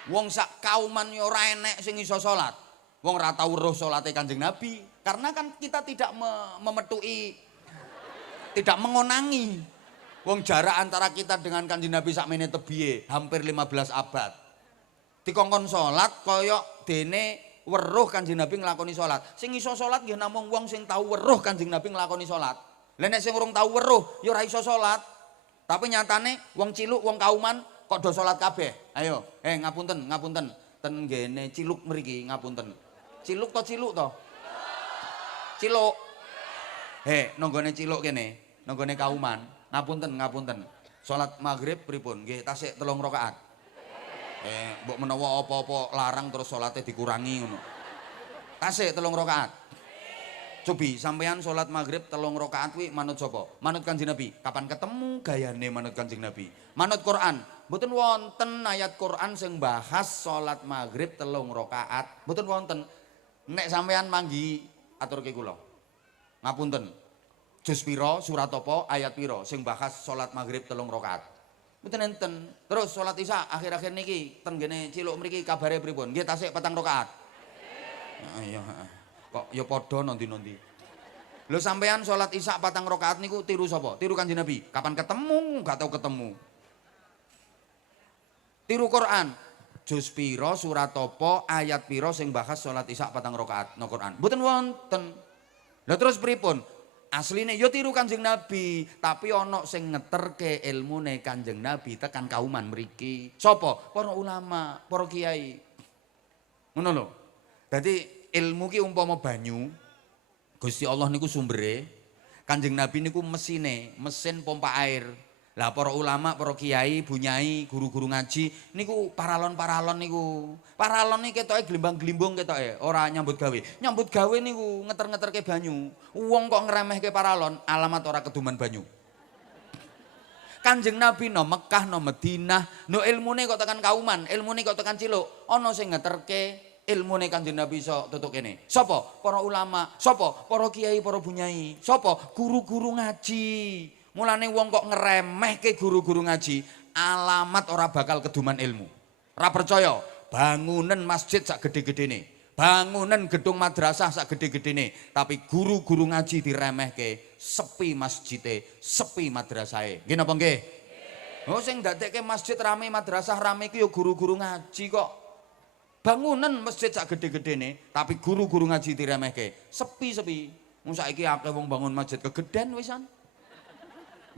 Wong sak kauman ya ora enek sing iso salat. Wong ora tau weruh salate Kanjeng Nabi. Karena kan kita tidak memetuki, tidak mengonangi. Wong jarak antara kita dengan Kanjeng Nabi sakmene tebiye hampir 15 abad. dikongkon salat kaya dene weruh Kanjeng Nabi nglakoni salat. Sing iso salat nggih namung wong sing tau weruh Kanjeng Nabi nglakoni salat. Lah nek sing urung tau weruh ya ora iso salat. Tapi nyatane wong ciluk, wong kauman kok do salat kabeh. Ayo, ngapunten, ngapunten. Ten ngene ciluk mriki ngapunten. Ciluk to ciluk to? Ciluk. Nonggone ciluk kene, nonggone kauman. Ngapunten, ngapunten. Salat maghrib pripun? Nggih tasik 3 rakaat. Mbok menawa apa-apa larang terus salate dikurangi ngono. Tasik 3 rakaat. Cobi sampean salat maghrib 3 rakaat kuwi manut sapa? Manut Kanjeng Nabi. Kapan ketemu gayane manut Kanjeng Nabi? Manut Quran. Mboten wonten ayat Quran sing bahas salat maghrib 3 rakaat. Mboten wonten. Nek sampean manggi aturke kula. Ngapunten. Juz pira, surat apa, ayat pira sing bahas salat maghrib 3 rakaat. Mboten enten. Terus salat isya akhir-akhir niki ten ngene ciluk mriki kabare pripun? Nggih tasik 4 rakaat. Iya, kok ya padha nondi-nondi. Lho sampean salat isya 4 rakaat niku tiru sapa? Tiru Kanjeng Nabi. Kapan ketemu? Gak tau ketemu. Tiru Quran. Juz pira, surat apa, ayat pira sing bahas salat isya 4 rakaat no Quran. Mboten wonten. Lah terus pripun? Asline ya tiru Kanjeng Nabi, tapi ana sing ngeterke ilmune Kanjeng Nabi tekan kauman mriki. Sapa? Para ulama, para kiai. Ngono lho. Dadi ilmu ki umpama banyu, Gusti Allah niku sumbere, Kanjeng Nabi niku mesine, mesin pompa air. Lah para ulama, para kiai, bunyai, guru-guru ngaji niku paralon-paralon niku. Paralon niki ketoke glimbang-glimbung ketoke, ora nyambut gawe. Nyambut gawe niku ngeter-ngeterke banyu. Wong kok ngremehke paralon, alamat ora keduman banyu. Kanjeng Nabi no Mekah, no Madinah, no ilmune kok tekan kauman, ilmune kok tekan ciluk. Ana sing ngeterke ilmune Kanjeng Nabi iso tutuk kene. Sapa? Para ulama. Sapa? Para kiai, para bunyai. Sapa? Guru-guru ngaji. Mulane wong kok ngeremehke guru-guru ngaji, alamat ora bakal keduman ilmu. Ora percaya? Bangunan masjid sak gede-gedene, bangunan gedung madrasah sak gede-gedene, tapi guru-guru ngaji diremehke, sepi masjide, sepi madrasahe. Nggih napa nggih? Oh sing ndadekke masjid rame, madrasah rame iki ya guru-guru ngaji kok. Bangunan masjid sak gede-gedene, tapi guru-guru ngaji diremehke, sepi-sepi. Wong saiki akeh wong bangun masjid kegeden wisan.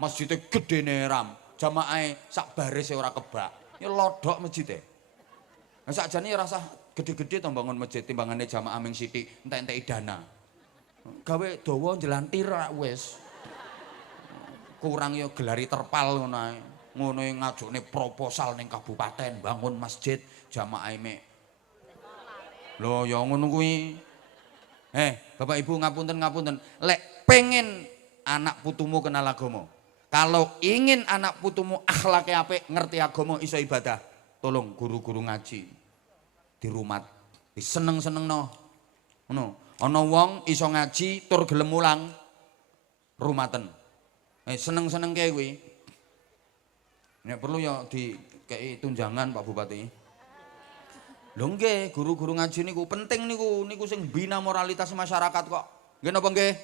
Masjidnya gede neram, jamaahe sak barise ora kebak, ya lodok masjidnya. Nah sakjane rasa gede-gede to bangun masjid timbangane jamaah ming sithik entek-enteki dana. Gawe dawa jelantir rak wis. Kurang ya gelari terpal ngono ae. Ngono ngajukne proposal ning kabupaten bangun masjid jamaah mek. Lho ya ngono kuwi. Bapak Ibu ngapunten. Lek pengen anak putumu kenal agama. Kalau ingin anak putumu akhlaknya apik, ngerti agama, iso ibadah, tolong guru-guru ngaji di rumah, diseneng-seneng no. Ana wong iso ngaji tur gelem mulang rumaten. Seneng-seneng kae kuwi. Nek perlu ya dikei tunjangan Pak Bupati. Lho nggih, guru-guru ngaji niku penting niku sing bina moralitas masyarakat kok. Nggih napa nggih?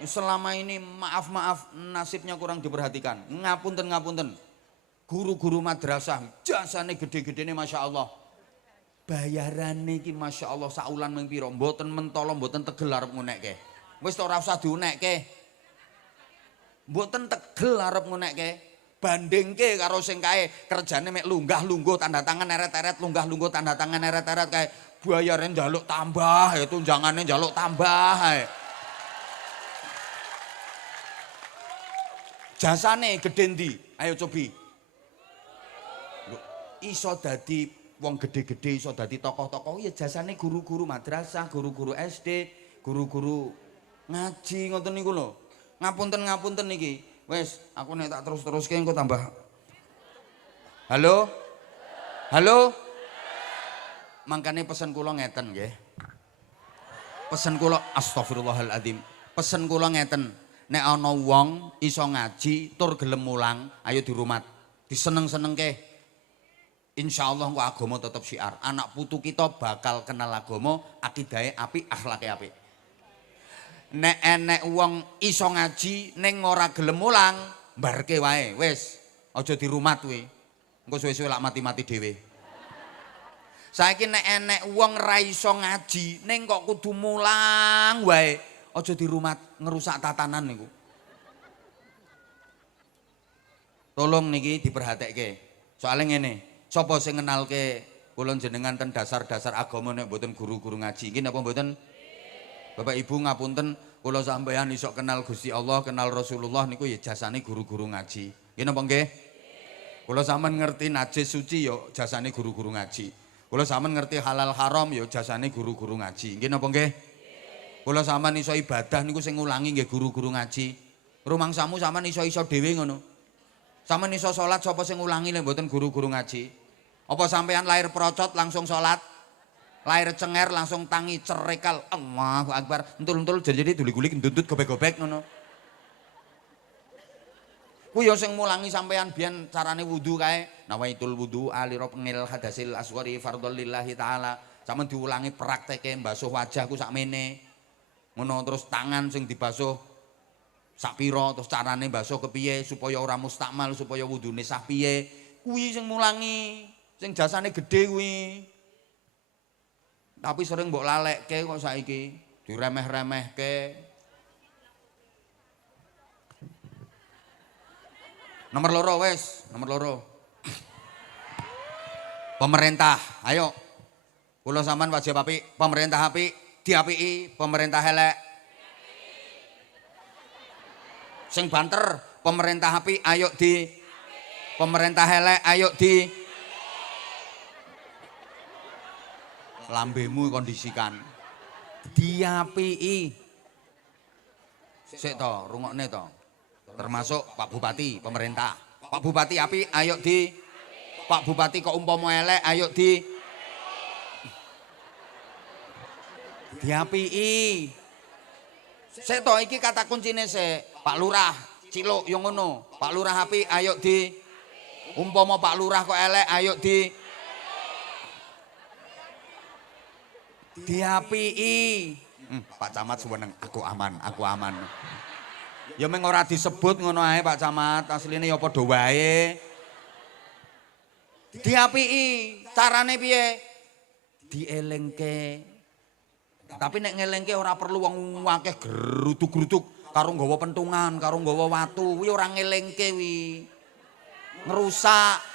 Selama ini maaf nasibnya kurang diperhatikan. Ngapunten. Guru-guru madrasah jasane gede-gedene Masya Allah. Bayarane iki Masya Allah saulan ming pira? Mboten mentolo, mboten tegel arep ngunekke. Wis ora usah diunekke. Mboten tegel arep ngunekke. Bandingke karo sing kae kerjane mek lunggah-lungguh tanda tangan eret-eret, lunggah-lungguh tanda tangan eret-eret kae bayarane njaluk tambah, ya tunjangane njaluk tambah ae. Jasane gede ndi? Ayo cobi. Iso dadi wong gede-gede, iso dadi tokoh-tokoh ya jasane guru-guru madrasah, guru-guru SD, guru-guru ngaji ngoten niku lho. Ngapunten niki. Wes, aku nek tak terus-teruske engko tambah. Halo? Mangkane pesen kula ngeten nggih. Pesen kula astagfirullahaladzim. Pesen kula ngeten. Nek ana wong iso ngaji tur gelem mulang, ayo dirumat. Diseneng-senengke. Insyaallah engko agama tetep syiar. Anak putu kita bakal kenal agama, akidahe apik, akhlake apik. Nek enek wong iso ngaji ning ora gelem mulang, mbarke wae, wis. Aja dirumat kuwi. Engko suwe-suwe lak mati-mati dhewe. Saiki nek enek wong ra iso ngaji, ning kok kudu mulang wae. Aja dirumat ngerusak tatanan niku. Tolong niki diperhatike. Soale ngene, sapa sing ngenalke kula jenengan ten dasar-dasar agama nek mboten guru-guru ngaji. Nggih napa mboten? Bapak Ibu ngapunten, kula sampeyan iso kenal Gusti Allah, kenal Rasulullah niku ya jasane guru-guru ngaji. Nggih napa nggih? Kula sampean ngerti najis suci ya jasane guru-guru ngaji. Kula sampean ngerti halal haram ya jasane guru-guru ngaji. Nggih napa nggih? Kula sampean iso ibadah niku sing ngulangi nggih guru-guru ngaji. Rumangsamu sampean iso-iso dhewe ngono. Sampeyan iso salat sapa sing ngulangi lek mboten guru-guru ngaji? Apa sampeyan lahir procot langsung salat? Lahir cenger langsung tangi cerekal. Allahu Akbar. Entul-entul jadi duli-gulik ndutut gobek-gobek ngono. Ku ya sing mulangi sampeyan biyen carane wudu kae. Nawaitul wudu alirab ngil hadasil asghari fardhol lillahi taala. Sampeyan diulangi prakteke mbasuh wajahku sakmene. Ngono terus tangan sing dibasuh sapira terus carane mbasuh kepiye supaya ora mustakmal supaya wudune sah piye. Kuwi sing mulangi, sing jasane gedhe kuwi. Tapi sering mbok lalekke kok saiki, diremeh-remehke. Nomor loro wis, nomor loro. Pemerintah, ayo. Kula sampean wajib apik, pemerintah apik, diapiki, pemerintah elek. Sing banter, pemerintah apik, ayo di. Pemerintah elek, ayo di. Lambemu kondisikan. Diapiki. Sik to, rungokne to. Termasuk Pak Bupati, pemerintah. Pak Bupati apik, ayo di. Pak Bupati kok umpama elek, ayo di. Diapiki. Sik to, iki kata kuncine sik. Pak Lurah, Ciluk yo ngono. Pak Lurah apik, ayo di. Umpama Pak Lurah kok elek, ayo di. Diapiki. Pak Camat suweneng, aku aman, aku aman. Ya meng ora disebut ngono ae Pak Camat, asline ya padha wae. Diapiki, carane piye? Dielingke. Tapi nek ngelingke ora perlu wong akeh geruduk-geruduk karo nggawa pentungan, karo nggawa watu, kuwi ora ngelingke kuwi. Ngerusak.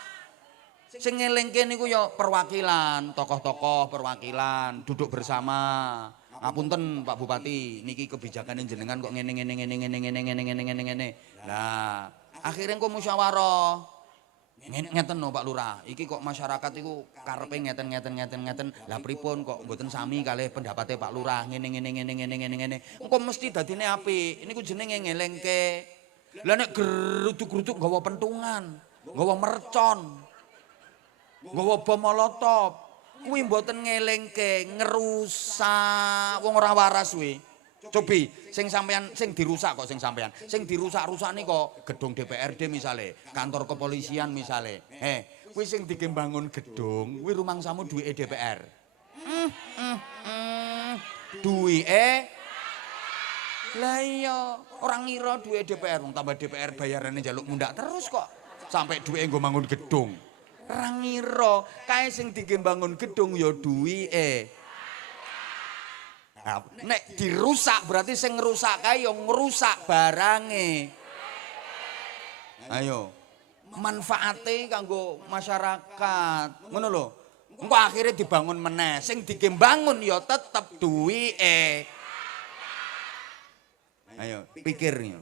Sing ngelingke niku ya perwakilan, tokoh-tokoh perwakilan duduk bersama. Ngapunten Pak Bupati, niki kebijakane jenengan kok ngene. Lah, akhirnya kok musyawarah. Ngeten no Pak Lurah, iki kok masyarakat iku karepe ngeten. Lah pripun kok mboten sami kalih pendapate Pak Lurah ngene. Engko mesti dadine apik. Niku jenenge ngelingke. Lah nek geruduk-geruduk nggawa pentungan, nggawa mercon, nggawa bom molotov, kuwi mboten ngelingke, ngerusak, wong ora waras kuwi. Cobi, sing sampean sing dirusak kok sing sampean. Sing dirusak-rusakne kok gedung DPRD misale, kantor kepolisian misale. Kuwi sing digembangun gedung, kuwi rumangsamu duwike DPR. Duwike lah iya, orang ngira duwike DPR, wong tambah DPR bayarane njaluk mundak terus kok. Sampai duwike nggo bangun gedung. Ora ngira, kae sing digembangun gedung ya duwike. Nah, nek dirusak berarti sing ngerusak kae ya ngrusak barange. Ayo. Manfaate kanggo masyarakat. Ngono lho. Engko akhirnya dibangun meneh, sing digembangun ya tetep duwike. Ayo, pikir yo.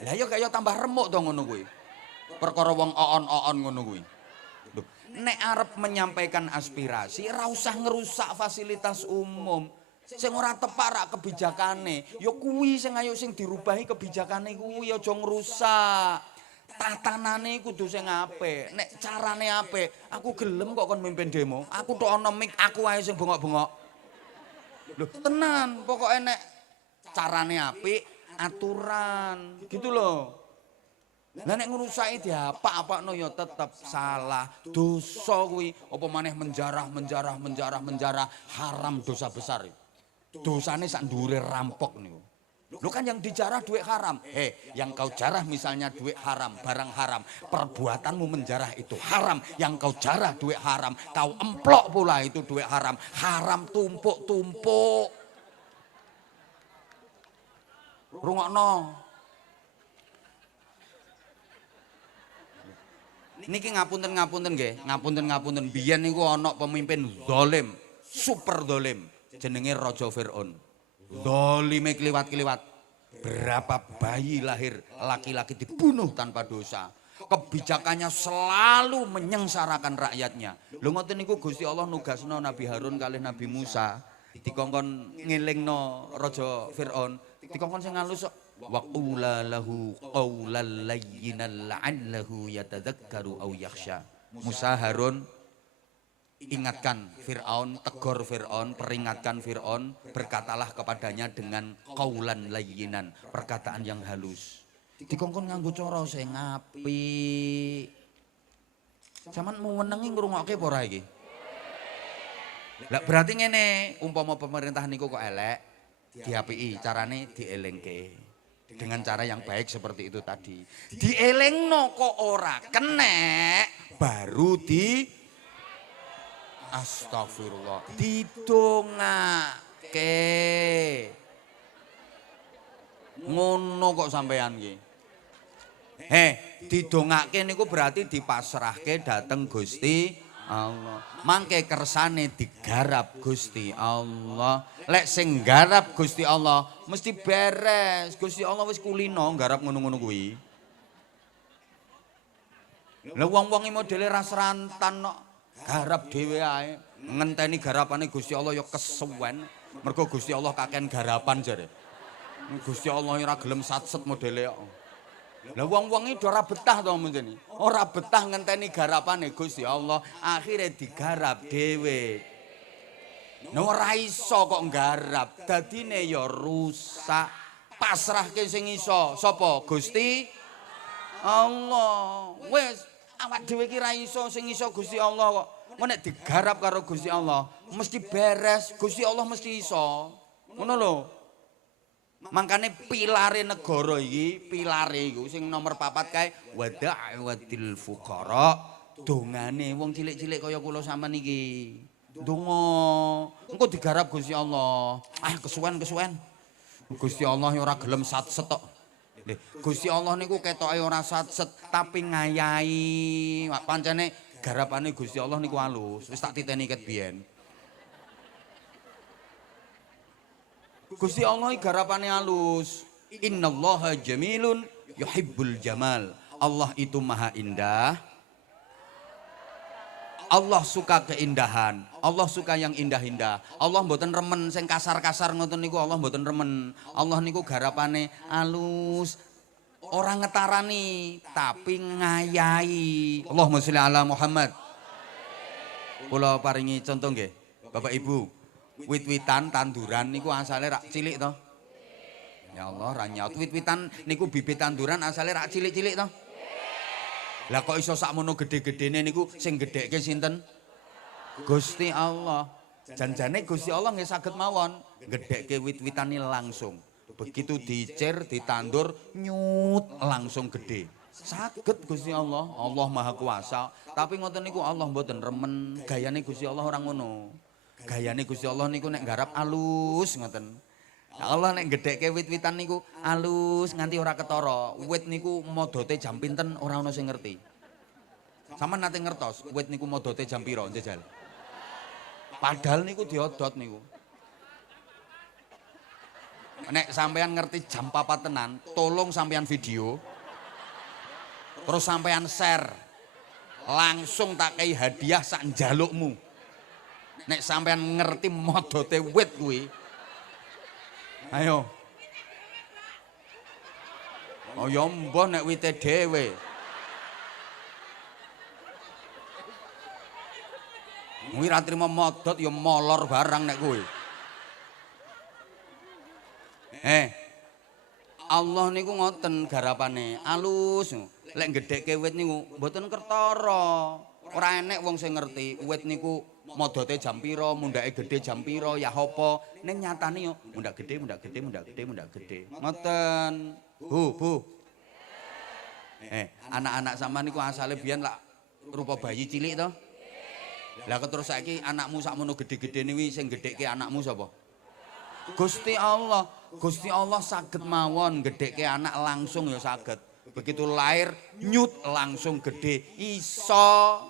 Lah ya kaya tambah remuk to ngono kuwi. Perkara wong oon-oon ngono kuwi. Nek arep menyampaikan aspirasi ora usah ngerusak fasilitas umum. Sing ora tepak rak kebijakane, ya kuwi sing ayo sing dirubahi kebijakane kuwi aja ngrusak. Tatanane kudu sing apik. Nek carane apik, aku gelem kok kon mimpin demo. Aku tok ana mik, aku ae sing bengok-bengok. Lho, tenan, pokoke nek carane apik, aturan. Gitu loh. Lah nek ngrusaki diapak-apakno ya tetep salah, dosa kuwi. Apa maneh menjarah, haram dosa besar. Dosane sak dhuwure rampok niku. Lu kan yang dijarah duit haram. Yang kau jarah misalnya duit haram, barang haram. Perbuatanmu menjarah itu haram. Yang kau jarah duit haram. Kau emplok pula itu duit haram. Haram tumpuk-tumpuk. Rungokno. Niki ngapunten nggih. Ngapunten. Biyen niku ana pemimpin zalim, super zalim. Jenenge Raja Fir'aun. Zalime kliwat-kliwat. Berapa bayi lahir laki-laki dibunuh tanpa dosa. Kebijakannya selalu menyengsarakan rakyatnya. Lho ngoten niku Gusti Allah nugasno Nabi Harun kalih Nabi Musa dikongkon ngelingno Raja Fir'aun, dikongkon sing halus wa qula lahu qawlan layyinan la'allahu yatadzakkaru aw yakhsha. Musa Harun ingatkan Fir'aun, tegur Fir'aun, peringatkan Fir'aun, berkatalah kepadanya dengan qaulan layyinan, perkataan yang halus. Dikongkon nganggo cara sing apik. Sampeyan mau menengi ngrungokke apa ora iki? Lah berarti ngene, umpama pemerintah niku kok elek, diapiki, carane dielingke. Dengan cara yang baik seperti itu tadi. Dielingno kok ora kenek, baru di astagfirullah didongake ngono kok sampean iki didongake niku berarti dipasrahke dateng Gusti Allah mangke kersane digarap Gusti Allah lek sing garap Gusti Allah mesti beres Gusti Allah wis kulino garap ngono-ngono kuwi lha wong-wong iki modele ra serantan kok garap dhewe ae ngenteni garapane Gusti Allah ya kesuwen mergo Gusti Allah kakean garapan jare Gusti Allah ora gelem satset modele kok lah wong-wong iki ora betah to mungkin ora betah ngenteni garapane Gusti Allah akhire digarap dhewe ora iso kok nggarap dadine ya rusak pasrahke sing iso sapa Gusti Allah wis awak dhewe iki ra iso sing iso Gusti Allah kok. Mun nek digarap karo Gusti Allah, mesti beres. Gusti Allah mesti iso. Ngono lho. Mangkane pilare negara iki, pilare iku sing nomor 4 kae wada'watil fuqara. Dongane wong cilik-cilik kaya kula sampean iki. Donga, engko digarap Gusti Allah. Kesuwen. Gusti Allah ora gelem satset tok. Gusti Allah niku ketoke ora satset tapi ngayahi. Pancene garapane Gusti Allah niku halus. Wis tak titeni ket biyen. Gusti Allah iki garapane halus. Innallaha jamilun yuhibbul jamal. Allah itu maha indah. Allah suka keindahan. Allah suka yang indah-indah. Allah mboten remen sing kasar-kasar ngoten niku Allah mboten remen. Allah niku garapane alus. Ora ngetarani tapi ngayahi. Allahumma sholli ala Muhammad. Kula paringi contoh nggih. Bapak Ibu, wit-witan tanduran niku asale rak cilik to. Ya Allah, ra nyaut wit-witan niku bibit tanduran asale rak cilik-cilik to. Lah kok iso sakmono gede-gedene niku sing gedhekke sinten? Gusti Allah. Janjane Gusti Allah nggih saged mawon gedhekke wit-witane langsung. Begitu dicir, ditandur, nyut langsung gede. Saged Gusti Allah, Allah Maha Kuasa. Tapi ngoten niku Allah mboten remen. Gayane Gusti Allah ora ngono. Gayane Gusti Allah niku nek garap alus ngoten. Allah nek gedhekke wit-witan niku alus nganti ora ketara. Wit niku modote jam pinten ora ana sing ngerti. Sampeyan nate ngertos wit niku modote jam pira njajal. Padahal niku diodot niku. Nek sampeyan ngerti jam 4 tenan, tolong sampeyan video. Terus sampeyan share. Langsung tak kei hadiah sak njalukmu. Nek sampeyan ngerti modote wit kuwi. Ayo. Oh ya mbah nek wite dhewe. Kuwi ra trimo modot ya molor barang nek kuwi. Allah niku ngoten garapane, alus. Lek gedhekke wit niku mboten kertara. ora enek wong sing ngerti uwit niku modote jam pira, mundhake gedhe jam pira, ya apa. Ning nyatane yo mundak gedhe, mundak gedhe, mundak gedhe, mundak gedhe. Ngoten. Bu. Anak-anak sampean niku asale biyen lak rupa bayi cilik to? Lah terus saiki anakmu sakmono gedhe-gedhene kuwi sing gedhekke anakmu sapa? Gusti Allah. Gusti Allah saged mawon gedhekke anak langsung ya saged. Begitu lahir nyut langsung gede iso.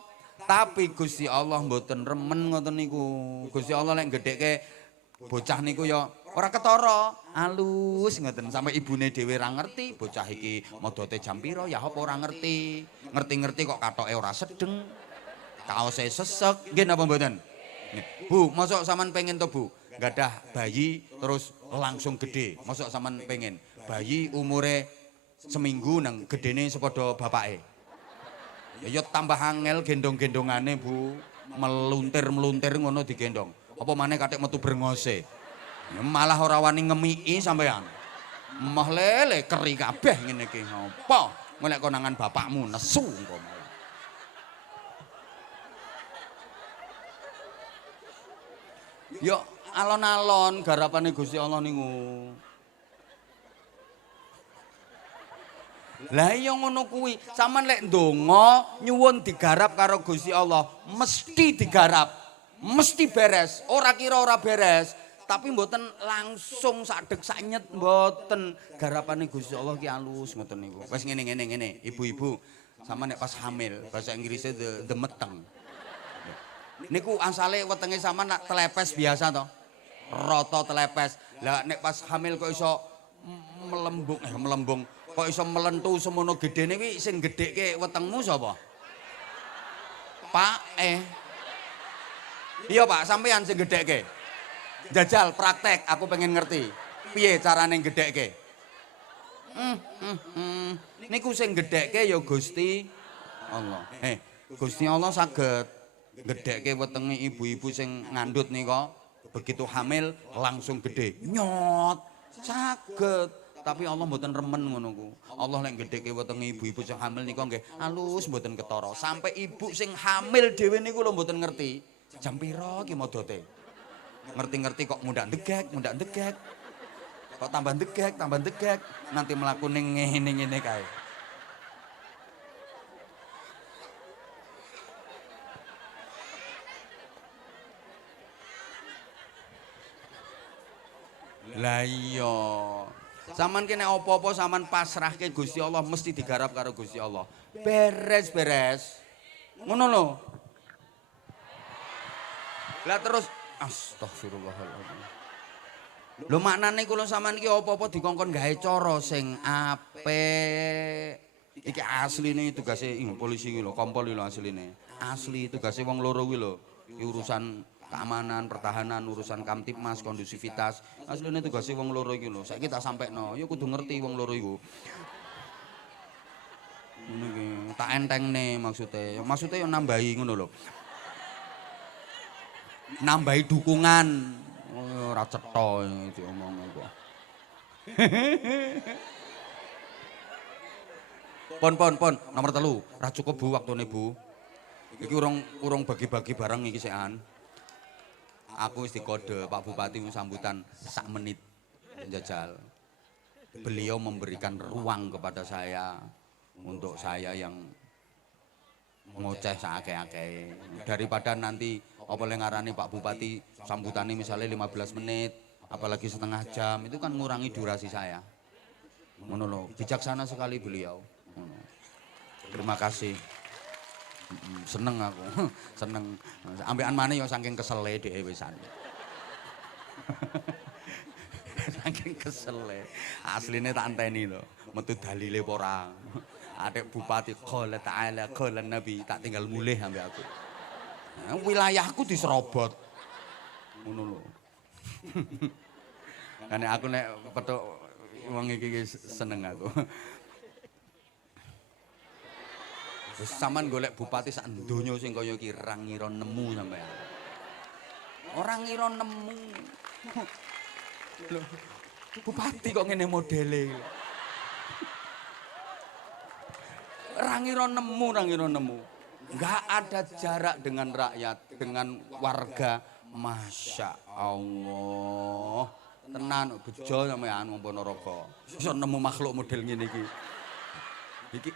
Tapi Gusti Allah mboten remen ngoten niku. Gusti Allah lek gedhekke bocah niku ya ora ketara, alus ngoten sampai ibune dhewe ora ngerti bocah iki modote jam pira ya apa ora ngerti. Ngerti-ngerti kok katoke ora sedeng. Kaose sesek, nggih napa mboten? Bu, mosok sampean pengen to, Bu? Gadah bayi terus langsung gede. Mosok sampean pengen bayi umure seminggu nang gedene sepadha bapake. Ya tambah angel gendong-gendongane, Bu. Meluntir-meluntir ngono digendong. Apa maneh katik metu brengose. Ya malah ora wani ngemiki sampean. Mah lele keri kabeh ngene iki. Apa? Golek konangan bapakmu nesu engko. Yo alon-alon garapane Gusti Allah niku. Lah iya ngono kuwi, sampean lek ndonga nyuwun digarap karo Gusti Allah, mesti digarap, mesti beres. Ora kira ora beres, tapi mboten langsung sadek sanyet mboten. Garapane Gusti Allah ki alus ngoten niku. Wis ngene, ibu-ibu, sampean nek pas hamil, bahasa Inggrisnya the meteng. Niku asale wetenge sampean nak telepes biasa to. Rata telepes. Lah nek pas hamil kok iso melembung kok iso melentu semono gedene kuwi sing gedhekke wetengmu sapa? Pak Iya Pak, sampean sing gedhekke. Jajal praktek, aku pengen ngerti. Piye carane gedhekke? Niku sing gedhekke ya Gusti Allah. Gusti Allah saged gedhekke wetenge ibu-ibu sing ngandhut nika begitu hamil langsung gede nyot saged tapi Allah mboten remen ngono ku. Allah lek gedhekke wetenge ibu-ibu sing hamil nika nggih alus mboten ketara sampai ibu sing hamil dhewe niku lho mboten ngerti jam pira ki modote ngerti-ngerti kok mundak ndegek kok tambah ndegek nanti mlaku ning ngene kae. Lah iya. Saman kene apa-apa saman pasrahke Gusti Allah mesti digarap karo Gusti Allah. Beres. Ngono lho. Lah terus astagfirullahaladzim. Lho maknane kula sampean iki apa-apa dikongkon gawe cara sing apik. Iki asline tugase polisi iki lho, kompol iki lho asline. Asli tugase wong loro kuwi lho. Urusan keamanan, pertahanan, urusan kamtipmas, kondusivitas. Asline tugase wong loro iki lho. Saiki tak sampekno, ya kudu ngerti wong loro iku. Ngono iki, tak entengne maksude. Maksude yo nambahi ngono lho. Nambahi dukungan. Ora cetha diomong kok. Pon, nomor 3. Ora cukup Bu waktune Bu. Iki urung bagi-bagi barang iki sekan. Aku wis dikode Pak Bupati sambutan sak menit jajal. Beliau memberikan ruang kepada saya untuk saya yang ngoceh sakake-akeh. Daripada nanti apa le ngarani Pak Bupati sambutannya misalnya 15 menit, apalagi setengah jam, itu kan ngurangi durasi saya. Ngono lho, bijaksana sekali beliau. Terima kasih. Seneng aku, seneng. Ambekan maneh ya saking kesele dhewe wisan. Saking kesele. Asline tak enteni lho, metu dalile apa ora. Adik bupati qala ta'ala qala nabi tak tinggal mulih ambek aku. Wilayahku diserobot. Ngono lho. Kan aku nek petuk wong iki seneng aku. Wis sampean golek bupati sak donya sing kaya iki ra ngira nemu sampean. Ora ngira nemu. Lho, bupati kok ngene modele. Ra ngira nemu. Nggak ada jarak dengan rakyat, dengan warga. Masya Allah. Tenan bejo sampean wong Ponorogo. Iso nemu makhluk model ngene iki. Iki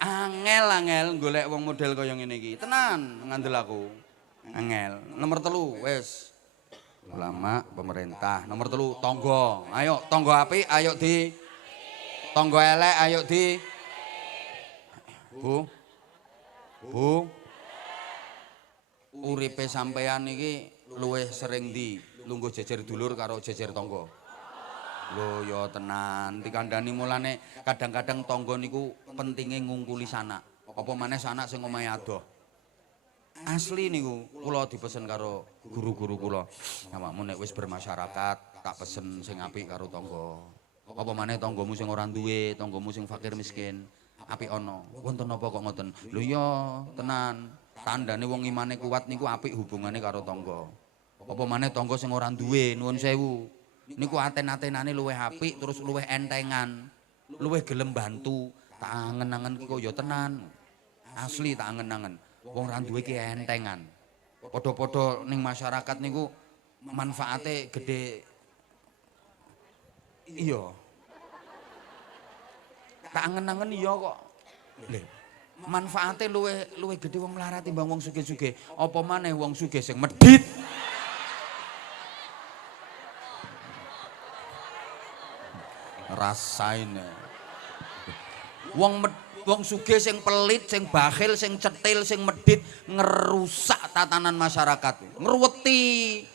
angel golek wong model kaya ngene iki. Tenan ngandel aku. Angel. Nomor 3 wis. Ulama, pemerintah. Nomor 3 tangga. Ayo tangga apik ayo di. Tangga elek ayo di. Bu. Bu. Uripe sampean iki luwih sering ndi? Lungguh jejer dulur karo jejer tangga. Lho ya tenan, dikandani mulane kadang-kadang tangga niku pentinge ngungkuli sanak. Apa maneh sanak sing omahe adoh. Asli niku kula dipesen karo guru-guru kula. Awakmu nek wis bermasyarakat tak pesen sing apik karo tangga. Apa maneh tanggamu sing ora duwe, tanggamu sing fakir miskin, apik ana. Wonten apa kok ngoten? Lho ya tenan. Tandane wong imane kuat niku apik hubungane karo tangga. Apa maneh tangga sing ora duwe, nuwun sewu. Niku aten-atenane luwih apik terus luwih entengan. Luwih gelem bantu. Tak angen-angen ki kok ya tenan. Asli tak angen-angen. Wong ora duwe ki entengan. Padha-padha ning masyarakat niku manfaate gede. Iya. Tak angen-angen iya kok. Lho. Manfaate luwih gede wong melarat timbang wong sugih-sugih. Apa maneh wong sugih sing medhit. Rasain. Wong sugih sing pelit, sing bakhil, sing cetil, sing medhit ngerusak tatanan masyarakat. Ngruweti.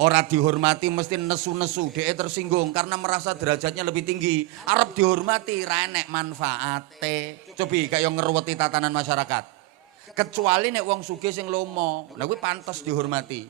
Ora dihormati mesti nesu-nesu, dhek tersinggung karena merasa derajatnya lebih tinggi. Arep dihormati ra enek manfaate. Cobi kaya ngruweti tatanan masyarakat. Kecuali nek wong sugih sing lomo, lha kuwi pantes dihormati.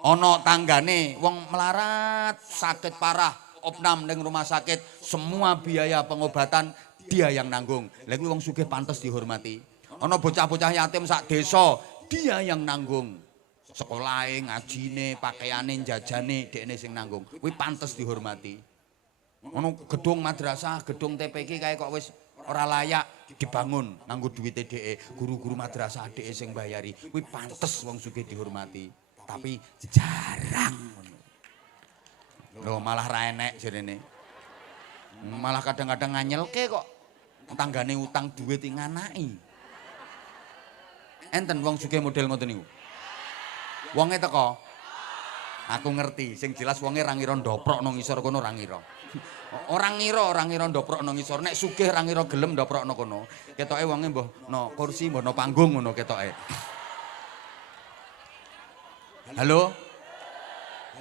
Ana tanggane wong melarat, sakit parah, opnam ning rumah sakit, semua biaya pengobatan dia yang nanggung. Lha kuwi wong sugih pantes dihormati. Ana bocah-bocah yatim sak desa, dia yang nanggung. Sekolahe, ngajine, pakaiane, jajane, dekne sing nanggung. Kuwi pantes dihormati. Ono gedung madrasah, gedung TPK kae kok wis ora layak dibangun nganggo duwite dheke. Guru-guru madrasah dheke sing bayari. Kuwi pantes wong sugih dihormati. Tapi jarang ngono. Lho malah ra enek jarene. Malah kadang-kadang nganyelke kok. Tanggane utang duit nganaki. Enten wong sugih model ngoten niku. Wonge teko. Aku ngerti, sing jelas wonge ra ngira ndoprok nang ngisor kono ra ngira. Ora ngira ndoprok nang ngisor. Nek sugih ra ngira gelem ndoprokno kono. Ketoke wonge mbah no kursi, mbah no panggung ngono ketoke. Halo?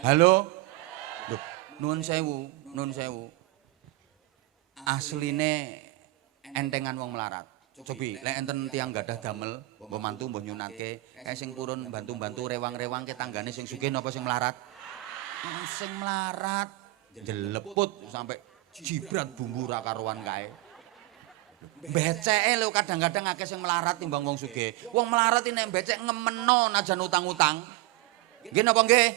Halo? Loh, nuwun sewu. Asline entengan wong melarat. Cobi, lek enten tiyang gadah damel, mbok mantu mbok nyunatke, sing purun bantu-bantu rewang-rewang ke tanggane sing sugih napa sing melarat? Sing melarat jeleput sampai jibrat bumbu ra karuan kae. Beceke lho kadang-kadang akeh sing melarat timbang wong sugih. Wong melarat iki nek becek ngemeno najan utang-utang. Nggih napa nggih?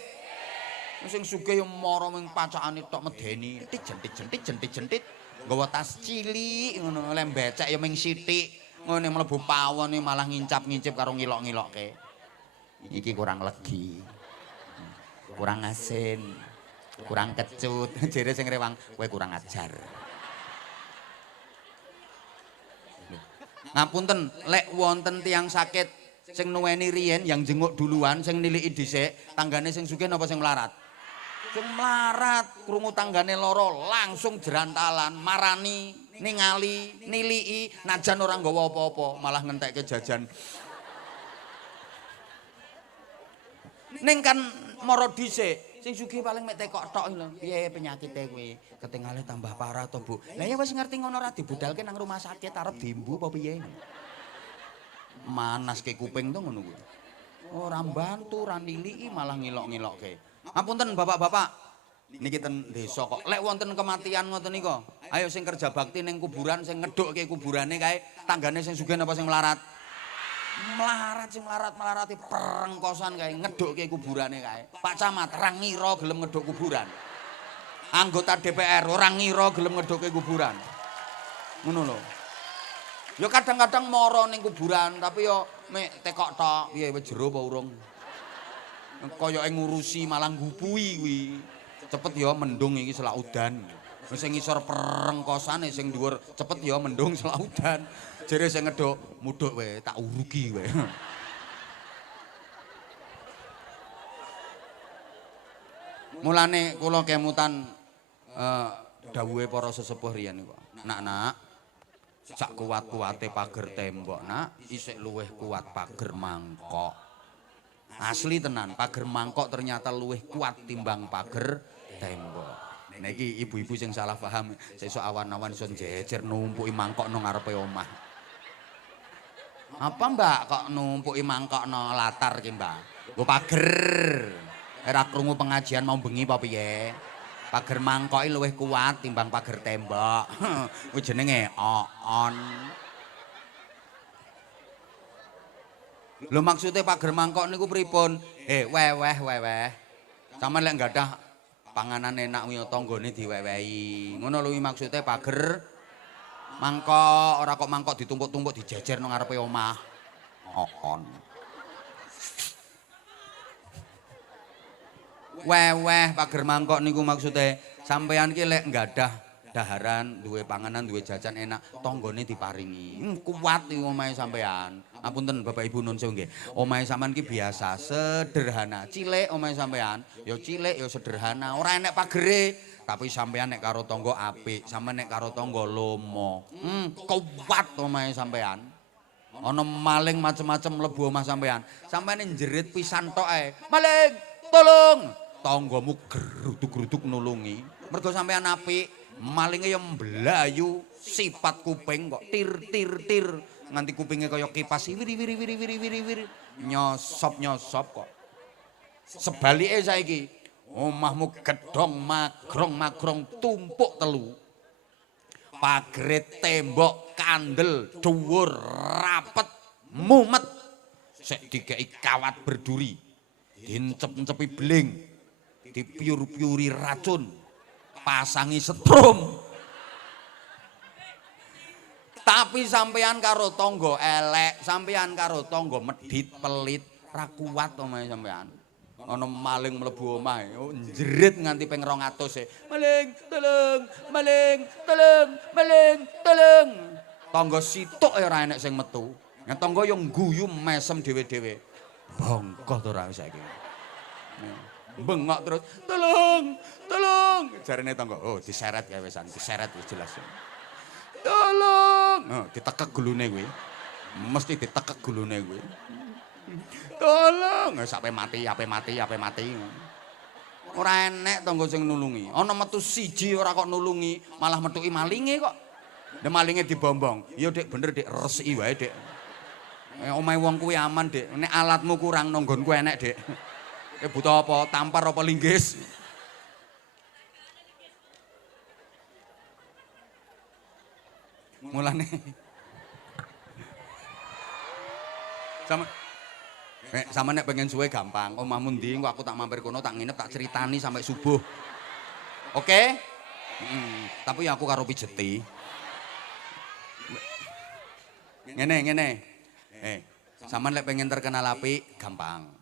Sing sugih yo mara ming pacakane tok medeni, jentit. Nggawa tas cilik ngono lem becek ya ming sithik ngene mlebu pawon malah ngincap-ngincip karo ngilok-ngilokke. Iki kurang legi. Kurang asin. Kurang kecut. Jere sing rewang, kowe kurang ajar. Ngapunten, lek wonten tiyang sakit sing nuweni riyen yang jenguk duluan sing niliki dhisik, tanggane sing sugih napa sing melarat? Sing melarat krungu tanggane loro langsung jerantalan marani ningali niliki najan ora nggawa apa-apa malah ngentekke jajan ning kan mara dhisik sing sugih paling mek tekok tok lho piye penyakite kuwi ketingale tambah parah to Bu lah ya wis ngerti ngono ora dibudalke nang rumah sakit arep dimbu apa piye manaske kuping to ngono kuwi ora mbantu ora niliki malah ngilok-ngilokke. Apunten bapak-bapak, niki ten desa kok. Lek wonten kematian ngoten nika, ayo sing kerja bakti ning kuburan sing ngedhukke kuburane kae, tanggane sing sugih napa sing melarat? Melarat sing melarati perengkosan kae ngedhukke kuburane kae. Pak Camat ora ngira gelem ngedhuk kuburan. Anggota DPR ora ngira gelem ngedhukke kuburan. Ngono lho. Ya kadang-kadang mara ning kuburan, tapi ya mek tekok tok. Piye wis jero apa urung? Koyoke ngurusi malah ngupui kuwi. Cepet ya mendung iki selak udan. Sing ngisor perengkosane sing dhuwur cepet ya mendung selak udan. Jere sing ngeduk mudhuk wae tak urugi wae. Mulane kula kemutan dawuhe para sesepuh riyen kok. Nak-nak, sak kuat-kuate pager tembok, Nak, isih luwih kuat pager mangkok. Asli tenan, pager mangkok ternyata luwih kuat timbang pager tembok. Nek iki ibu-ibu sing salah paham, sesuk awan-awan iso jejer numpuki mangkok nang ngarepe omah. Apa Mbak kok numpuki mangkok nang latar ki, Mbak? Nggo pager. Ora krungu pengajian mau bengi apa piye? Pager mangkok iki luwih kuat timbang pager tembok. Kuwi jenenge oon. Lho maksude pager mangkok niku pripun? Weweh. Sampeyan lek nggadah panganan enak wiyo tanggane diwewehi. Ngono lho maksude pager mangkok, ora kok mangkok ditumpuk-tumpuk dijejer nang ngarepe omah. Oon. Weweh pager mangkok niku maksude sampeyan ki lek nggadah daharan, duwe panganan, duwe jajan enak, tanggane diparingi. Kuat iki omahe sampeyan. Apunten Bapak Ibu nun sewu nggih. Omahe sampean ki biasa, sederhana. Cilik omahe sampean, ya cilik ya sederhana, ora enek pagere. Tapi sampean nek karo tangga apik, sampean nek karo tangga lomo. Kuat omahe sampean. Ana maling macem-macem mlebu omah sampean. Sampeyan njerit pisan tok ae. Maling, tolong. Tanggamu geruduk-geruduk nulungi. Mergo sampean apik, malinge ya mblayu, sifat kuping kok tir nganti kupinge kaya kipas wiri nyosop kok. Sebalike saiki, omahmu gedhong magrong tumpuk telu. Pagere tembok kandel dhuwur rapet mumet. Sek dikeki kawat berduri. Dincep-encepi beling. Dipiur-piuri racun. Pasangi setrum. Tapi sampean karo tangga elek, sampean karo tangga medhit pelit, ra kuat omahe sampean. Ana maling mlebu omahe, njerit nganti ping 200 e. Maling, tolong, maling, tolong, maling, tolong. Tangga situk ora enek sing metu. Nek tangga yo ngguyu mesem dhewe-dhewe. Bongkoh to ora saiki. Bengok terus, tolong. Jarene tangga, oh diseret ya wisan, diseret wis jelas. Tolong. Oh, ditekek gulune kuwi. Mesti ditekek gulune kuwi. Tolong, sampe mati. Ora enek tangga sing nulungi. Ana metu siji ora kok nulungi, malah metuki malinge kok. Nek malinge dibombong, ya Dik bener Dik, resiki wae Dik. Omahe wong kuwi aman Dik. Nek alatmu kurang nang nggonku enek Dik. Butuh apa? Tampar apa linggis? Mulane sama nek pengen suwe gampang. Omahmu ndi engko aku tak mampir kono tak nginep tak ceritani sampai subuh. Oke? Tapi aku karo pijeti. Ngene. Sampeyan lek pengen terkenal apik gampang.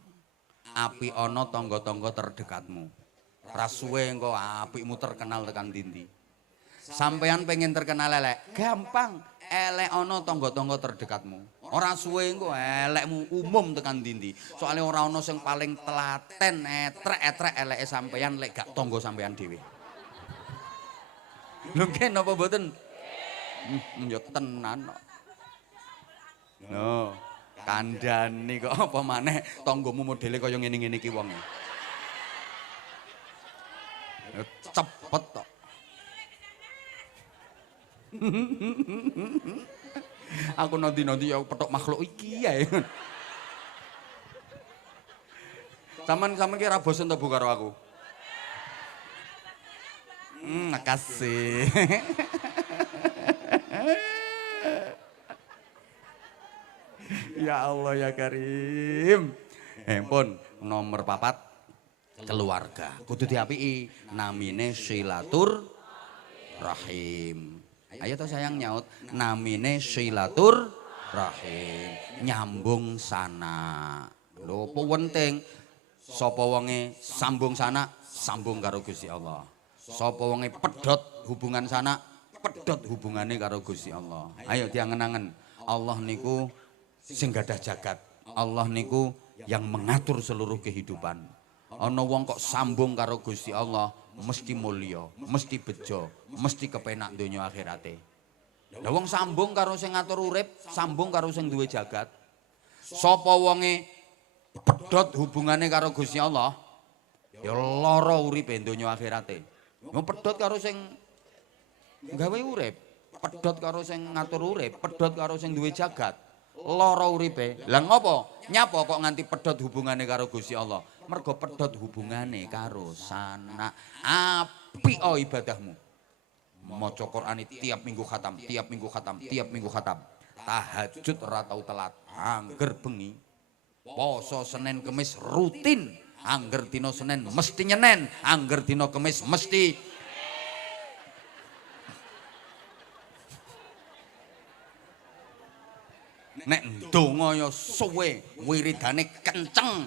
Apik ana tangga-tangga terdekatmu. Ra suwe engko apikmu terkenal tekan ndi-ndi. Sampeyan pengen terkenal elek, gampang. Elek ana tangga-tangga terdekatmu. Ora suwe engko elekmu umum tekan ndi-ndi. Soale ora ana sing paling telaten etrek-etrek eleke sampeyan lek gak tangga sampeyan dhewe. Lho nggih napa mboten? Ya tenan kok. No, kandhani kok apa maneh tanggamu modele kaya ngene-ngene iki wong. Cepet tok. Aku nanti ya petok makhluk iki ya. Sampeyan ki ra bosen to Bu karo aku? Makasih. Ya Allah ya Karim. Pun nomor 4 keluarga. Kudu diapiki namine silatur rahim. Ayo to sayang nyaut, namine silatur rahim, nyambung sana. Lho apa penting? Sapa wonge sambung sana, sambung karo Gusti Allah. Sapa wonge pedhot hubungan sana, pedhot hubungane karo Gusti Allah. Ayo diangen-angen. Allah niku sing gadah jagat. Allah niku yang mengatur seluruh kehidupan. Ana wong kok sambung karo Gusti Allah, mesti mulya, mesti bejo, mesti kepenak donya akhirate. Lah wong sambung karo sing ngatur urip, sambung karo sing duwe jagat. Sapa wonge pedhot hubungane karo Gusti Allah, ya lara uripe donya akhirate. Yo pedhot karo sing gawe urip, pedhot karo sing ngatur urip, pedhot karo sing duwe jagat. Lara uripe. Lah ngopo? Nyapa kok nganti pedhot hubungane karo Gusti Allah? Mergo pedhot hubungane karo sana. Apik ibadahmu. Maca Qur'an tiap minggu khatam, tiap minggu khatam, tiap minggu khatam. Tahajud ora tau telat, angger bengi. Poso Senin Kemis rutin, angger dina Senin mesti nyenen, angger dina Kemis mesti nek ndonga ya suwe, wiridane kenceng.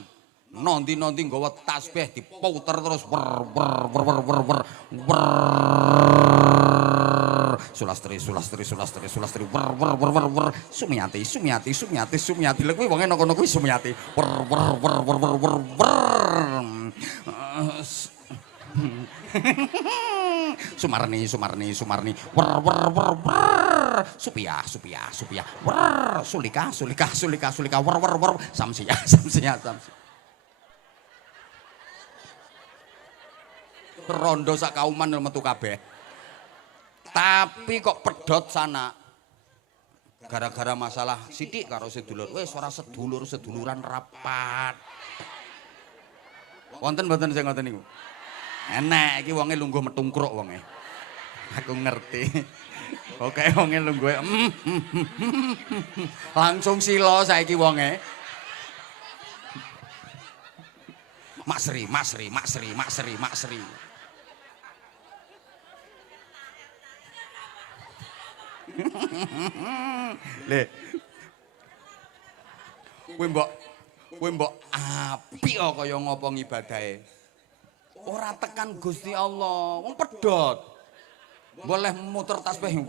Nondi-nondi nggawa tasbih diputer terus wer wer wer wer wer wer wer. Sulastri sulastri sulastri sulastri wer wer wer wer wer. Sumiati sumiati sumiati sumiati. Lha kuwi wonge nang kono kuwi sumiati. Wer wer wer wer wer wer wer. Sumarni Sumarni Sumarni wer wer wer wer. Supia supia supia wer. Sulika sulika sulika sulika wer wer wer. Samsia samsia samsia. Rondo sak kauman metu kabeh. Tapi kok pedhot sana. Gara-gara masalah sithik karo sedulur. Wis ora seduluran rapat. Wonten mboten sing ngoten niku? Enek iki wonge lungguh metungkruk wonge. Aku ngerti. Oke wonge lungguh. Langsung sila saiki wonge. Maksri, maksri, maksri, maksri, maksri. Le. Kowe mbok apik kaya ngapa ngibadahe. Ora tekan Gusti Allah, wong pedhot. Boleh muter tasbih.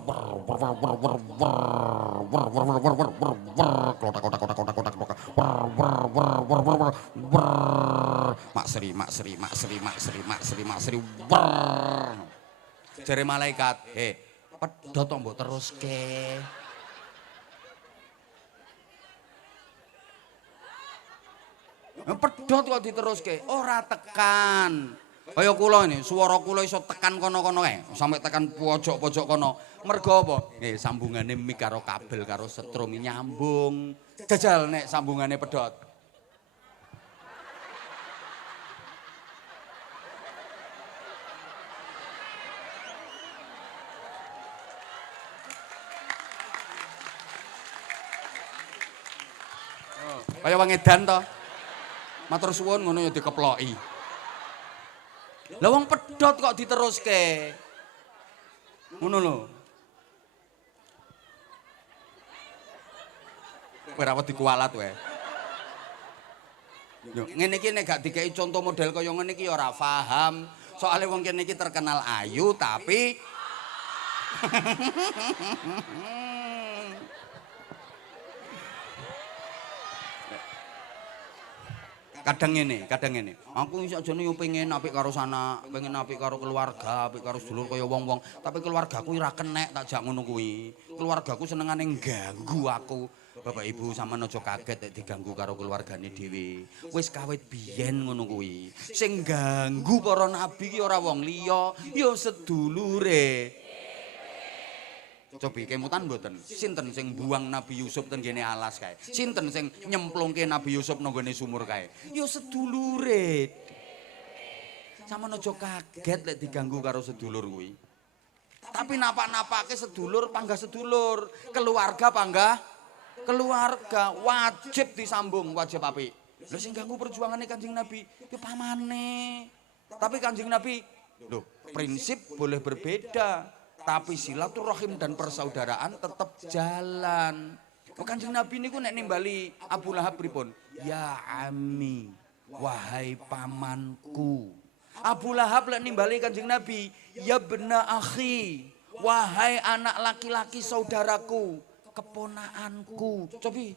Maksri, maksri, maksri, maksri, maksri, maksri. Jare malaikat, pedhot to mbok teruske. Pedhot kok diteruske, ora tekan. Kaya kula ini, swara kula iso tekan kono-kono ae, sampe tekan pojok-pojok kono. Mergo apa? Sambungane mik karo kabel karo setrum nyambung. Jajal nek sambungane pedhot. Kaya wong edan to. Matur suwun ngono ya dikeploki. Lah wong pedhot kok diteruske. Ngono lho. Kowe ora wedi kualat wae. Yo ngene iki nek gak dikeki contoh model kaya ngene iki ya ora paham. Soale wong kene iki terkenal ayu tapi kadang ngene. Aku sakjane yo pengen apik karo sanak, pengen apik karo keluarga, apik karo sedulur kaya wong-wong, tapi keluargaku ora kenek tak jak ngono kuwi. Keluargaku senengane ngganggu aku. Bapak Ibu sampean aja kaget nek diganggu karo keluargane dhewe. Wis kawit biyen ngono kuwi. Sing ganggu para nabi ki ora wong liya, ya sedulure. Cobi kemutan mboten. Sinten sing buang Nabi Yusuf ten kene alas kae? Sinten sing nyemplungke Nabi Yusuf nang gone sumur kae? Ya sedulure. Sampeyan aja kaget lek diganggu karo sedulur kuwi. Tapi napak-napake sedulur panggah sedulur, keluarga panggah keluarga, wajib disambung, wajib apik. Lha sing ganggu perjuangane Kanjeng Nabi ya pamane. Tapi Kanjeng Nabi, lho, prinsip boleh berbeda. Tapi silaturahim dan persaudaraan tetap jalan. Kanjeng Nabi niku nek nimbali Abu Lahab pripun? Ya ami, wahai pamanku. Abu Lahab lek nimbali Kanjeng Nabi, ya bena akhi, wahai anak laki-laki saudaraku, keponakanku. Cobi.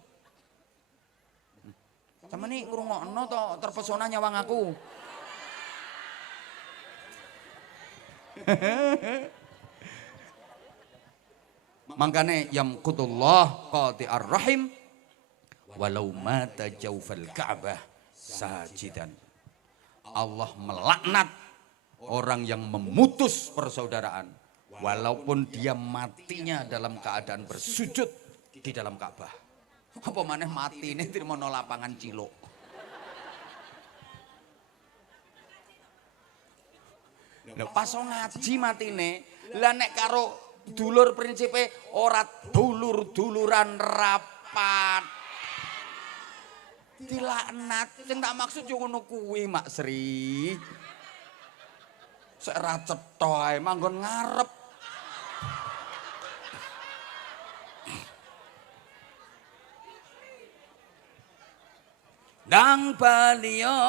Sama nih ngrungokno to terpesona nyawang aku. Makanya yamqutullah qati'ar rahim walau mata jawfal ka'bah sajidan. Allah melaknat orang yang memutus persaudaraan walaupun dia matinya dalam keadaan bersujud di dalam Ka'bah. Apa maneh mati ini trimono lapangan cilok. Lha pas ngaji matine, lah nek karo dulur prinsipe ora dulur-duluran rapat. Dilaknat, sing tak maksud yo ngono kuwi, Mak Sri. Sek ra cetha ae manggon ngarep. Dang balio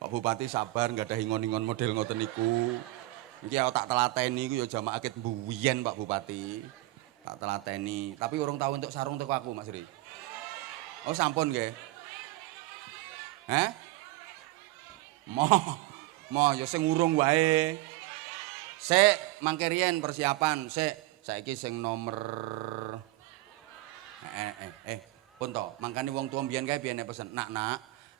Pak Bupati sabar nggak ada hingon-hingon model ngoten niku. Iki tak telateni iku ya jamaah akid mbuyen Pak Bupati. Tak telateni, tapi urung tahu untuk sarung teko aku Mas Ri. Oh sampun nggih. Heh? Mo ya sing urung wae. Sik mangke riyen persiapan, sik saiki sing nomor pun to, mangkane wong tuwa mbiyen kae biyen pesen, "Nak,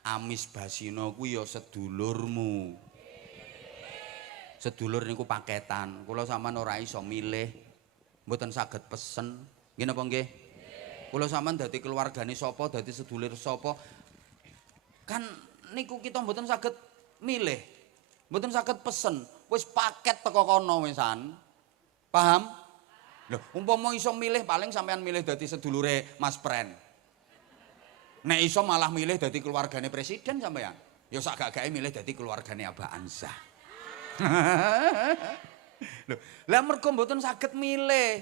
Amis Basino kuwi ya sedulurmu." Sedulur niku paketan. Kula sampean ora iso milih. Mboten saged pesen. Nggih napa nggih? Kula sampean dadi keluargane sapa, dadi sedulur sapa. Kan niku kita mboten saged milih. Mboten saged pesen. Wis paket teko kono wisan. Paham? Lho, umpama iso milih paling sampean milih dadi sedulure Mas Pren. Nek iso malah milih dadi keluargane presiden sampean. Ya sak gak-gake milih dadi keluargane Abah Ansah. Loh, lah mergo mboten saged milih.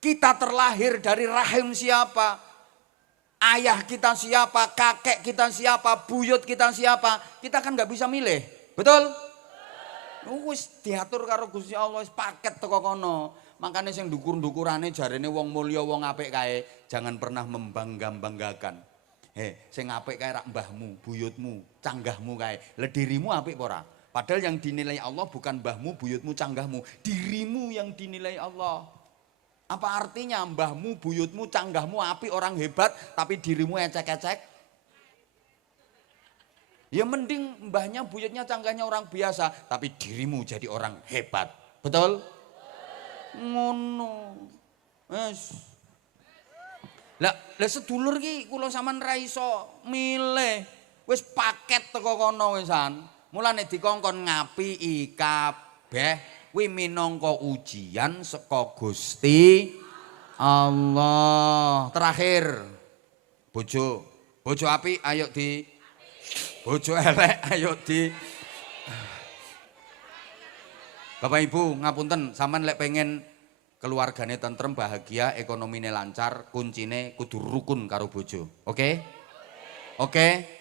Kita terlahir dari rahim siapa? Ayah kita siapa? Kakek kita siapa? Buyut kita siapa? Kita kan nggak bisa milih. Betul? Wis diatur karo Gusti Allah wis paket teko kono. Makanya sing dukur-dukurane jarene wong mulya wong apik kae jangan pernah membangga-banggakan. Sing apik kae rak mbahmu, buyutmu, canggahmu kae. Lah dirimu apik apa ora? Padahal yang dinilai Allah bukan mbahmu, buyutmu, canggahmu, dirimu yang dinilai Allah. Apa artinya mbahmu, buyutmu, canggahmu apik orang hebat tapi dirimu ecek-ecek? Ya mending mbahnya, buyutnya, canggahnya orang biasa tapi dirimu jadi orang hebat. Betul? Ngono. Wes. Lah sedulur ki kula sampean ra iso milih. Wis paket teko kono wisan. Mulane dikongkon ngapiki kabeh kuwi minangka ujian saka Gusti Allah. Terakhir. Bojo apik ayo di bojo elek ayo di Bapak Ibu ngapunten sampean lek pengen keluargane tentrem bahagia ekonomine lancar kuncine kudu rukun karo bojo. Oke? Oke?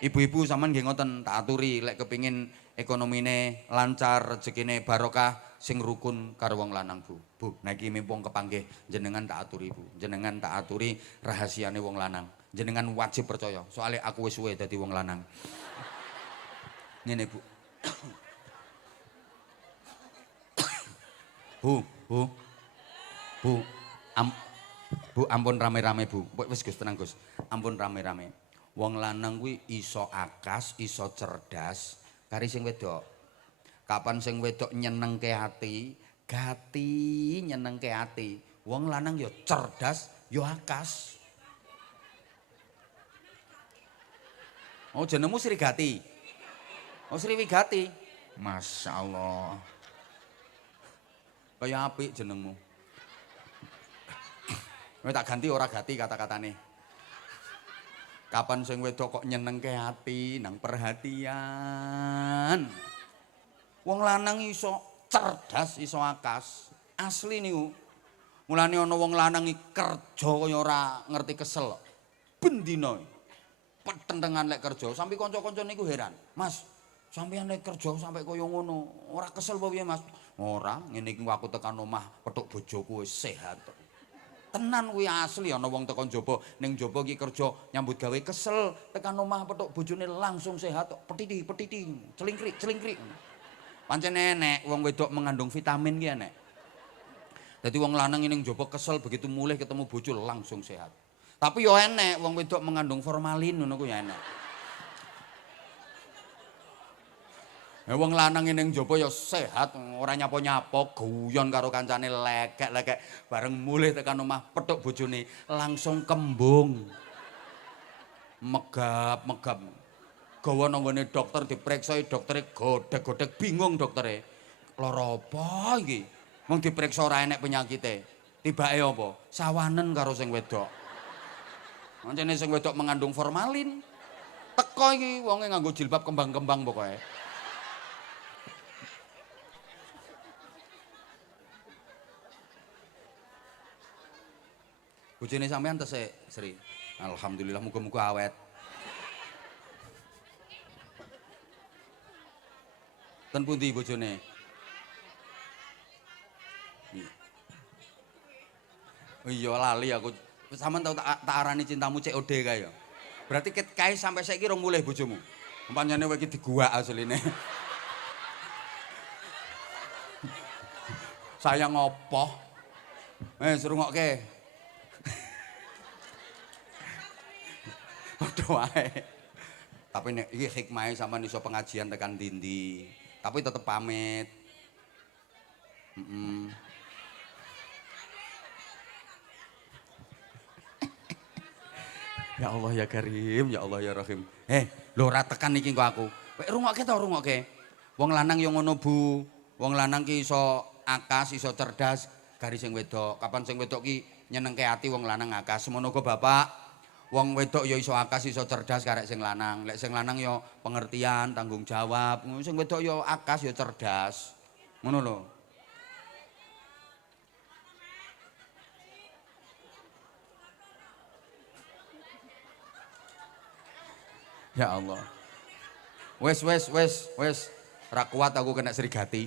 Ibu-ibu sampean nggih ngoten tak aturi lek kepengin ekonomine lancar rezekine barokah sing rukun karo wong lanang Bu. Bu, niki mimpung kepanggih jenengan tak aturi Bu. Jenengan tak aturi rahasiane wong lanang. Jenengan wajib percaya soalnya aku wis suwe dadi wong lanang. Ngene Bu. Bu, ampun rame-rame Bu. Wis Gus tenang Gus. Ampun rame-rame. Wong lanang kuwi iso akas, iso cerdas kari sing wedok. Kapan sing wedok nyenengke ati, gati nyenengke ati. Wong lanang ya cerdas, ya akas. Oh jenengmu Sri Gati. Oh Sri Wigati. Masya Allah. Kaya apik jenengmu. Wis tak ganti ora Gati kata-katane. Kapan sing wedok kok nyenengke ati nang perhatian. Wong lanang iso cerdas, iso akas. Asli niku. Mulane ana wong lanang iki kerja kaya ora ngerti kesel. Ben dina petentengan lek kerja, sampe kanca-kanca niku heran. Mas, sampeyan lek kerja sampe kaya ngono, ora kesel apa piye, Mas? Ora, ngene iki aku tekan omah petuk bojoku wis sehat. Tenan kuwi asli ana wong teko njaba ning njaba iki kerja nyambut gawe kesel tekan omah petuk bojone langsung sehat petiti celingkrik. Pancen enek wong wedok mengandung vitamin ki enek. Dadi wong lanang ning njaba kesel begitu mulih ketemu bojo langsung sehat. Tapi yo enek wong wedok mengandung formalin ngono ku ya enek. Wong lanang ning njaba ya sehat, ora nyapa-nyapa, guyon karo kancane lekek-lekek, bareng mulih tekan omah petuk bojone langsung kembung. Megap-megap. Gawa nang gone dokter dipriksai, doktere godhek-godhek bingung doktere. Lara apa iki? Wong dipriksa ora enek penyakite. Tibake apa? Sawanen karo sing wedok. Mancene sing wedok mengandung formalin. Teko iki wonge nganggo jilbab kembang-kembang pokoke. Bojone sampean tesik, Sri. Alhamdulillah muga-muga awet. Ten pundi bojone? Oh iya lali aku. Sampeyan tau tak arani cintamu COD kae ya. Berarti ket kae sampai saiki rong mulih bojomu. Pancene kowe iki diguak asline. Sayang opo? Rungokke. Padha wae. Tapi nek iki hikmahe sampean iso pengajian tekan ndi-ndi. Tapi tetep pamit. Ya Allah ya Karim, ya Allah ya Rahim. Lho ora tekan iki kok aku. Wek rungokke to rungokke. Wong lanang yo ngono Bu. Wong lanang ki iso akas, iso cerdas, gari sing wedok. Kapan sing wedok ki nyenengke ati wong lanang akas. Semono go Bapak. Wong wedok ya iso akas, iso cerdas karek sing lanang. Lek sing lanang ya pengertian, tanggung jawab. Sing wedok ya akas, ya cerdas. Ngono lho. Ya Allah. Wes. Ra kuat aku kena serigati.